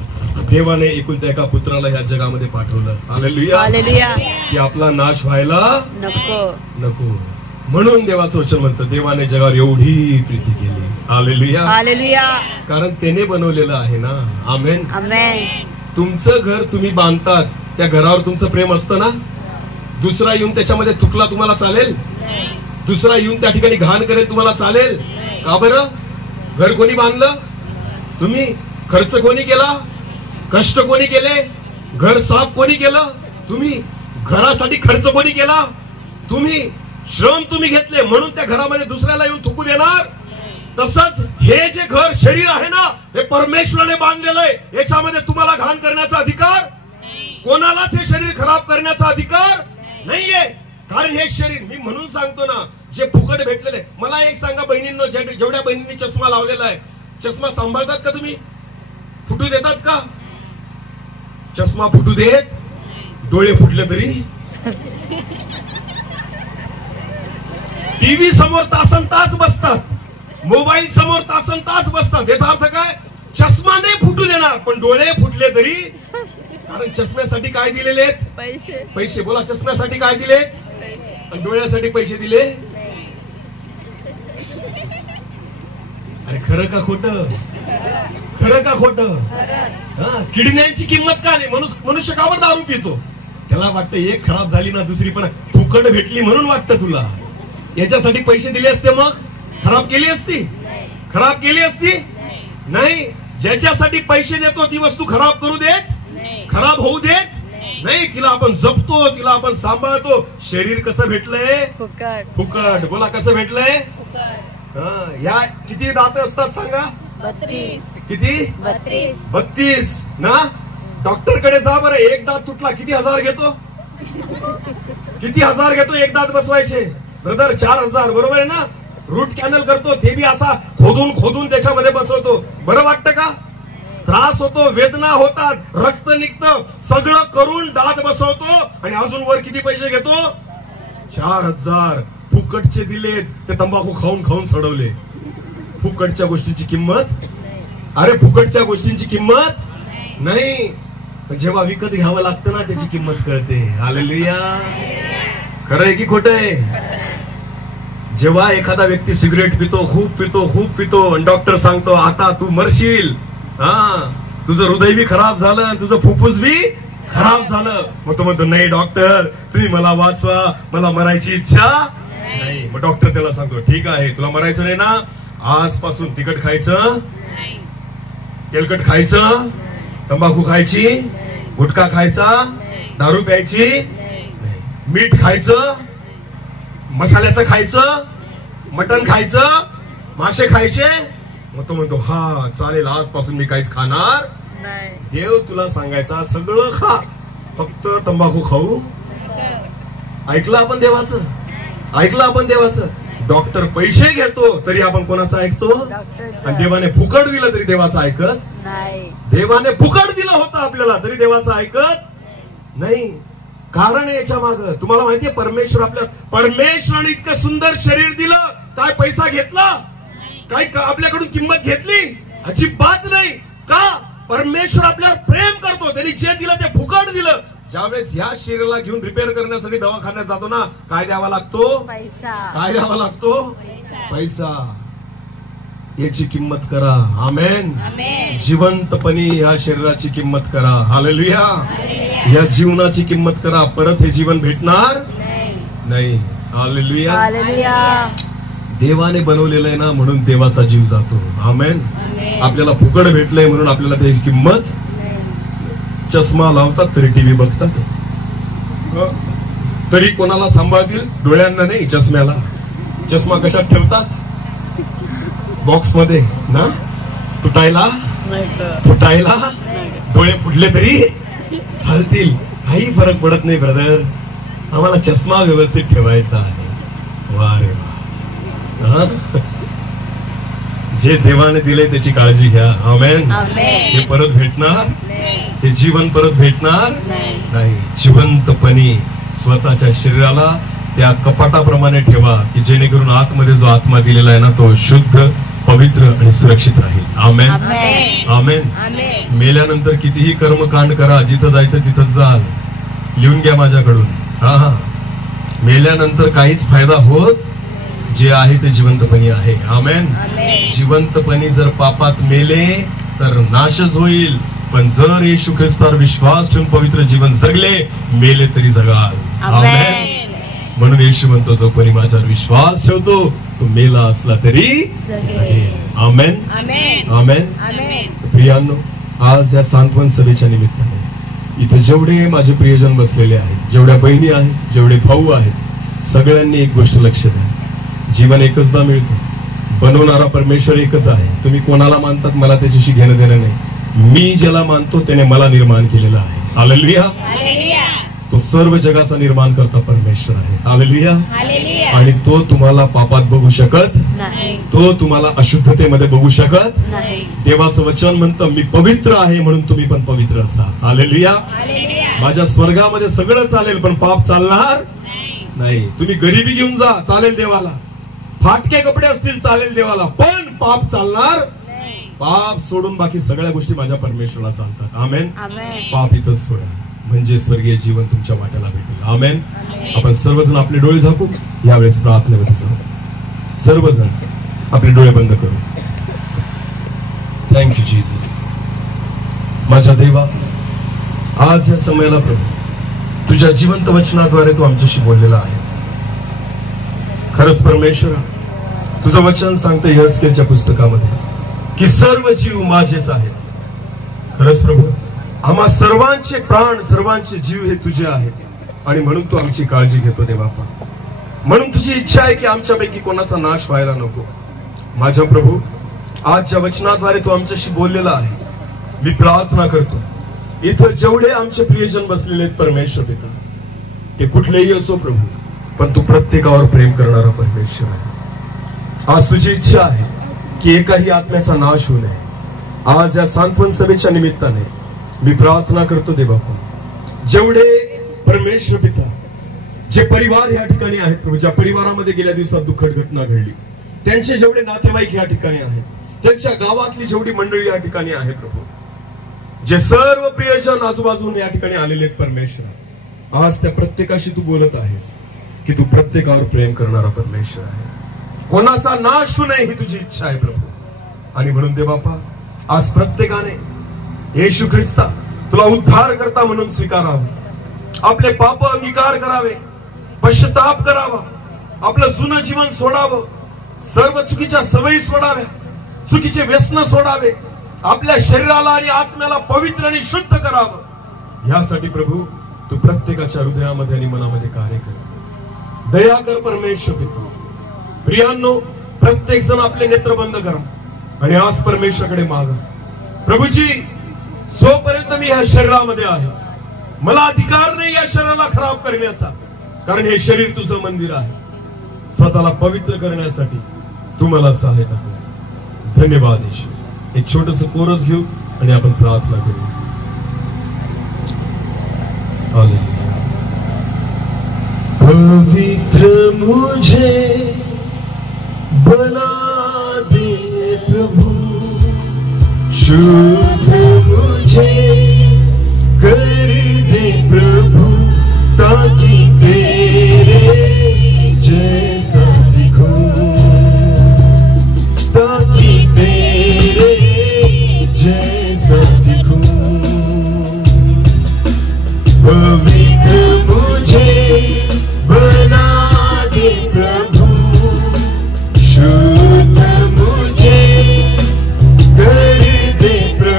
देवाने एकुलत्या एका पुत्राला या जगामध्ये पाठवलं. हालेलुया. की आपला नाश व्हायला नको. म्हणून देवाचं वचन म्हणतं देवाने जगावर एवढी प्रीती केली. हालेलुया. कारण त्याने बनवलेलं आहे ना. आमेन. तुमचं घर तुम्ही बांधतात, त्या घरावर तुमचं प्रेम असतं ना. दुसरा येऊन त्याच्यामध्ये थुकला तुम्हाला चालेल? दुसरा येऊन त्या ठिकाणी घाण करेल तुम्हाला चालेल का? बरं, घर कोणी बांधलं? तुम्ही. खर्च कोणी केला? कष्ट कोणी केले? घर साफ कोणी केलं? तुम्ही. घरासाठी खर्च कोणी केला? तुम्ही. श्रम तुम्ही घेतले, म्हणून त्या घरामध्ये दुसऱ्याला येऊन थुकू देणार? तसंच हे जे घर शरीर आहे ना, हे परमेश्वराने बांधलेलं आहे, याच्यामध्ये तुम्हाला घाण करण्याचा अधिकार, कोणालाच हे शरीर खराब करण्याचा अधिकार नाहीये. कारण हे शरीर, मी म्हणून सांगतो ना, जे फुकट भेटलेले. मला एक सांगा बहिणींनो, जेवढ्या बहिणींनी चष्मा लावलेला आहे, चष्मा सांभाळतात का तुम्ही? फुटू देतात का? चष्मा फुटू देत? डोळे फुटले तरी? टीव्ही समोर तासन तास बसतात, मोबाईल समोर तासन तास बसतात. याचा अर्थ काय? चष्मा नाही फुटू देणार, पण डोळे फुटले तरी. कारण चष्म्यासाठी काय दिलेले आहेत? पैसे. पैसे. बोला, चष्म्यासाठी काय दिले? आणि डोळ्यासाठी पैसे दिले. अरे खरं का खोटं? खरं का खोटं? किडण्यांची किंमत का नाही? मनुष्य कावर दारू पितो? त्याला वाटतं एक खराब झाली ना दुसरी पण फुकट भेटली म्हणून वाटतं तुला. याच्यासाठी पैसे दिले असते मग खराब केली असती? खराब केली असती? नाही. ज्याच्यासाठी पैसे देतो ती वस्तू खराब करू देत? खराब होऊ देत नाही. तिला आपण जपतो, तिला आपण सांभाळतो. शरीर कसं भेटलंय? फुकट. फुकट. बोला, कसं भेटलंय? या किती दात असतात सांगा? 32. किती? 32. 32 ना. डॉक्टर कडे जा बरं, एक दात तुटला किती हजार घेतो? किती हजार घेतो एक दात बसवायचे? ब्रदर 4000, बरोबर आहे ना. रूट कॅनल करतो, ते बी असा खोदून खोदून त्याच्यामध्ये बसवतो. बरं वाटतं का? त्रास होतो, वेदना होतात, रक्त निघतं, सगळं करून दात बसवतो आणि अजून वर किती पैसे घेतो? 4000. फुकटचे दिलेत, ते तंबाखू खाऊन खाऊन सडवले. फुकटच्या गोष्टींची किंमत, अरे फुकटच्या गोष्टींची किंमत नाही. जेव्हा विकत घ्यावं लागतं ना, त्याची किंमत कळते. हालेलुया. खरं आहे की खोटं आहे? जेव्हा एखादा व्यक्ती सिगरेट पितो, खूप पितो आणि डॉक्टर सांगतो आता तू मरशील, तुझं हृदय बी खराब झालं, तुझं फुफ्फुस बी खराब झालं, मग तो म्हणतो नाही डॉक्टर तुम्ही मला वाचवा, मला मरायची इच्छा नाही. मग डॉक्टर त्याला सांगतो ठीक आहे, तुला मरायचं नाही ना, आजपासून तिखट खायचं, तेलकट खायचं, तंबाखू खायची, गुटखा खायचा, दारू प्यायची, मीठ खायचं, मसाल्याचं खायचं, मटण खायचं, मासे खायचे. मग तो म्हणतो हा चालेल, आजपासून मी काहीच खाणार नाही. देव तुला सांगायचा सगळं खा, फक्त तंबाखू खाऊ. ऐकलं आपण देवाचं? ऐकलं आपण देवाचं? डॉक्टर पैसे घेतो तरी आपण कोणाचं ऐकतो? आणि देवाने फुकट दिलं तरी देवाचं ऐकत नाही. देवाने फुकट दिलं होतं आपल्याला तरी देवाचं ऐकत नाही. कारण याच्या माग तुम्हाला माहितीये, परमेश्वराने इतकं सुंदर शरीर दिलं, काय पैसा घेतला? काय आपल्याकडून किंमत घेतली? अजिबात नाही. का? परमेश्वर आपल्यावर प्रेम करतो, त्यांनी जे दिलं ते फुकट दिलं. ज्यावेळेस या शरीराला घेऊन रिपेअर करण्यासाठी दवाखान्यात जातो ना, काय द्यावा लागतो? पैसा. काय द्यावा लागतो? पैसा. याची किंमत करा. आमेन. जिवंतपणी या शरीराची किंमत करा. हालेलुया. या जीवनाची किंमत करा. परत हे जीवन भेटणार नाही. हालेलुया. हालेलुया. देवाने बनवलेलं आहे ना, म्हणून देवाचा जीव जातो. आमेन. आपल्याला फुकट भेटलंय म्हणून आपल्याला त्याची किंमत. चष्मा लावतात तरी टीव्ही बघतात, तरी कोणाला सांभाळतील? डोळ्यांना नाही, चष्म्याला. चष्मा कशात ठेवतात? बॉक्स मध्ये ना. तुटायला फुटायला डोळे फुटले तरी चालतील, काही फरक पडत नाही ब्रदर. आम्हाला चष्मा व्यवस्थित ठेवायचा आहे. वा रे वा. जे देवाने दिले त्याची काळजी घ्या. आमेन. हे परत भेटणार? हे जीवन परत भेटणार नाही. जिवंतपणी स्वतःच्या शरीराला त्या कपाटाप्रमाणे ठेवा, की जेणेकरून आतमध्ये जो आत्मा दिलेला आहे ना, तो शुद्ध, पवित्र आणि सुरक्षित राहील. आमेन. आमेन. मेल्यानंतर कितीही कर्मकांड करा, जिथं जायचं तिथं जाल. लिहून घ्या माझ्याकडून. हा, मेल्यानंतर काहीच फायदा होत, जे आहे ते जिवंतपणी आहे. आमेन. जिवंतपणी जर पापात मेले तर नाशच होईल, पण जर येशू ख्रिस्तावर विश्वास ठेवून पवित्र जीवन जगले, मेले तरी जगाल. आमेन. म्हणून येशू म्हणतो, जो कोणी माझ्यावर विश्वास ठेवतो तो मेला असला तरी जगेल. आमेन. आमेन. प्रियांनो, आज या सांत्वन सभेच्या निमित्ताने इथे जेवढे माझे प्रियजन बसलेले आहेत, जेवढ्या बहिणी आहेत, जेवढे भाऊ आहेत, सगळ्यांनी एक गोष्ट लक्ष द्या. जीवन एकचदा मिळतं. बनवणारा परमेश्वर एकच आहे. तुम्ही कोणाला मानतात मला त्याच्याशी घेणं देणं नाही. मी ज्याला मानतो त्याने मला निर्माण केलेलं आहे. हालेलुया. तो सर्व जगाचा निर्माण करता परमेश्वर आहे. हालेलुया. आणि तो तुम्हाला पापात बघू शकत नाही, तो तुम्हाला अशुद्धतेमध्ये बघू शकत नाही. देवाचं वचन म्हणतं मी पवित्र आहे म्हणून तुम्ही पण पवित्र असा. हालेलुया. माझ्या स्वर्गामध्ये सगळं चालेल पण पाप चालणार नाही. तुम्ही गरिबी घेऊन जा चालेल देवाला, फाटके कपडे असतील चालेल देवाला, पण पाप चालणार. पाप सोडून बाकी सगळ्या गोष्टी माझ्या परमेश्वराला चालतात. आमेन. पाप इथंच सोडा म्हणजे स्वर्गीय जीवन तुमच्या वाट्याला भेटेल. आमेन. आपण सर्वजण आपले डोळे झाकू यावेळेस प्रार्थनेमध्ये जाऊ. सर्वजण आपले डोळे बंद करू. Thank you Jesus. माझ्या देवा, आज या समयाला प्रभू तुझ्या जिवंत वचनाद्वारे तू आमच्याशी बोललेला आहेस. खरंच परमेश्वरा, तुझं वचन सांगतं यहेजकेलच्या पुस्तकामध्ये की सर्व जीव माझेच आहेत. खरंच प्रभू, आम्हा सर्वांचे प्राण सर्वांचे जीव हे तुझे आहेत आणि म्हणून तू आमची काळजी घेतो देवापा. म्हणून तुझी इच्छा आहे की आमच्यापैकी कोणाचा नाश व्हायला नको. माझ्या प्रभू, आज ज्या वचनाद्वारे तू आमच्याशी बोललेला आहे, मी प्रार्थना करतो इथं जेवढे आमचे प्रियजन बसलेले आहेत परमेश्वर पिता, ते कुठलेही असो प्रभू, पण तू प्रत्येकावर प्रेम करणारा परमेश्वर आहे. आज तुझी इच्छा आहे की एकाही आत्म्याचा नाश होऊ नये. आज या सांत्वन सभेच्या निमित्ताने मी प्रार्थना करतो देवापा, जेवढे परमेश्वर पिता जे परिवार या ठिकाणी आहेत प्रभू, ज्या परिवारामध्ये गेल्या दिवसात दुःखद घटना घडली, त्यांचे जेवढे नातेवाईक या ठिकाणी आहेत, त्यांच्या गावातली जेवढी मंडळी या ठिकाणी आहे प्रभू, जे सर्व प्रियजन आजूबाजूने या ठिकाणी आलेले आहेत परमेश्वर, आज त्या प्रत्येकाशी तू बोलत आहेस की तू प्रत्येकावर प्रेम करणारा परमेश्वर आहे. कोणाचा नाश होऊ नये ही तुझी इच्छा आहे प्रभू. आणि म्हणून देवापा, आज प्रत्येकाने येशू ख्रिस्ता तुला उद्धार करता म्हणून स्वीकारावं, आपले पाप अंगीकार करावे, पश्चाताप करावा, आपलं जुनं जीवन सोडावं, सर्व चुकीच्या सवयी सोडाव्या, चुकीचे व्यसन सोडावे, आपल्या शरीराला आणि आत्म्याला पवित्र आणि शुद्ध करावं. यासाठी प्रभू तू प्रत्येकाच्या हृदयामध्ये आणि मनामध्ये कार्य कर. दया कर परमेश्वर पिता. प्रियांनो, प्रत्येक जण आपले नेत्र बंद करा आणि आज परमेश्वराकडे मागा. प्रभूजी, जोपर्यंत मी ह्या शरीरामध्ये आहे, मला अधिकार नाही या शरीराला खराब करण्याचा, कारण हे शरीर तुझं मंदिर आहे. स्वतःला पवित्र करण्यासाठी तू मला सहायता कर. धन्यवाद येशू. एक छोटस कोरस घेऊ आणि आपण प्रार्थना करू. पवित्र मुझे बना दे प्रभु, शुद्ध मुझे कर दे प्रभु, ताकि तेरे जैसा दिखूं, ताकि तेरे जैसा दिखूं. पवित्र मुझे बना दे प्रभु, शुद्ध मुझे कर दे प्रभु,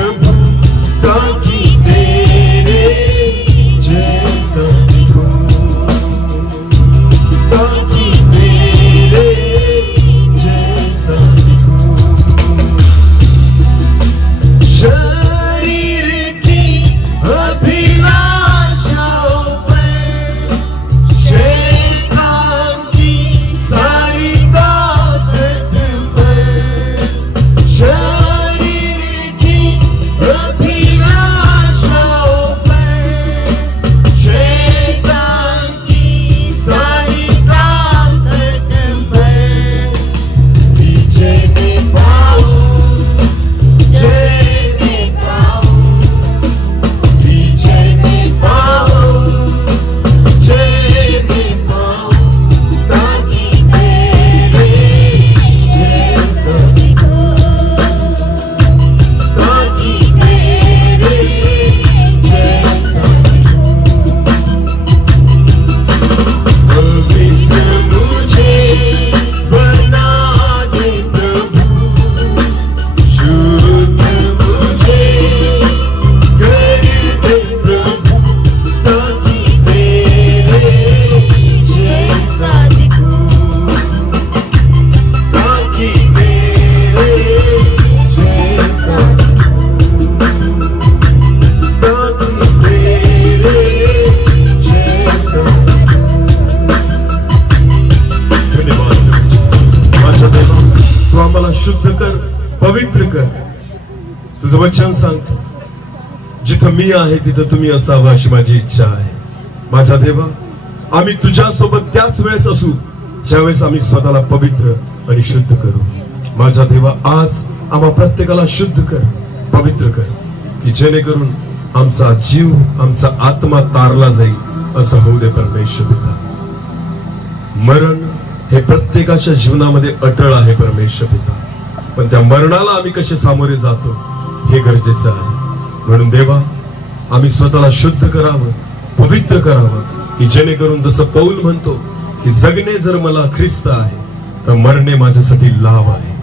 आम्हाला शुद्ध कर, पवित्र कर. तुझं वचन सांगतं, जिथं मी आहे तिथं तुम्ही असावं अशी माझी इच्छा आहे. माझ्या देवा, आम्ही तुझ्या सोबत त्याच वेळेस असू ज्यावेळेस आम्ही स्वतःला पवित्र आणि शुद्ध करू. माझ्या देवा, आज आम्हा प्रत्येकाला शुद्ध कर, पवित्र कर, की जेणेकरून आमचा जीव, आमचा आत्मा तारला जाईल असं होऊ दे परमेश्वर पिता. मरण हे प्रत्येकाच्या जीवनामध्ये अटळ आहे परमेश्वर पिता, पण त्या मरणाला आम्ही कसे सामोरे जातो हे गरजेचं आहे. म्हणून देवा, आम्ही स्वतःला शुद्ध करावं, पवित्र करावं, की जेणेकरून जसं पौल म्हणतो की जगणे जर मला ख्रिस्त आहे तर मरणे माझ्यासाठी लाभ आहे.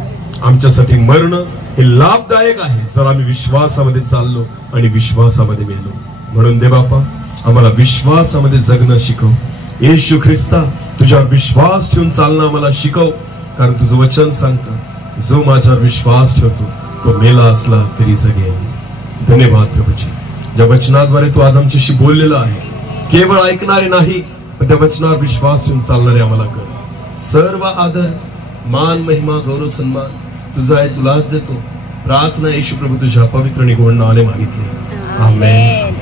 आमच्यासाठी मरणं हे लाभदायक आहे जर आम्ही विश्वासामध्ये चाललो आणि विश्वासामध्ये मेलो. म्हणून देवापा, आम्हाला विश्वासामध्ये जगणं शिकव. येशू ख्रिस्ता, तुझ्यावर विश्वास ठेवून चालणं आम्हाला शिकव, कारण तुझं वचन सांगतं, जो माझ्यावर विश्वास ठेवतो तो मेला असला तरी जगेल. धन्यवाद प्रभूजी, ज्या वचनाद्वारे तू आज आमच्याशी बोललेला आहे. केवळ ऐकणारे नाही, पण त्या वचनावर विश्वास ठेवून चालणारे आम्हाला कर. सर्व आदर, मान, महिमा, गौरव, सन्मान तुझा आहे, तुलाच देतो. प्रार्थना येशू प्रभू तुझ्या पवित्र आणि गोड नावाने मागितली. आमेन.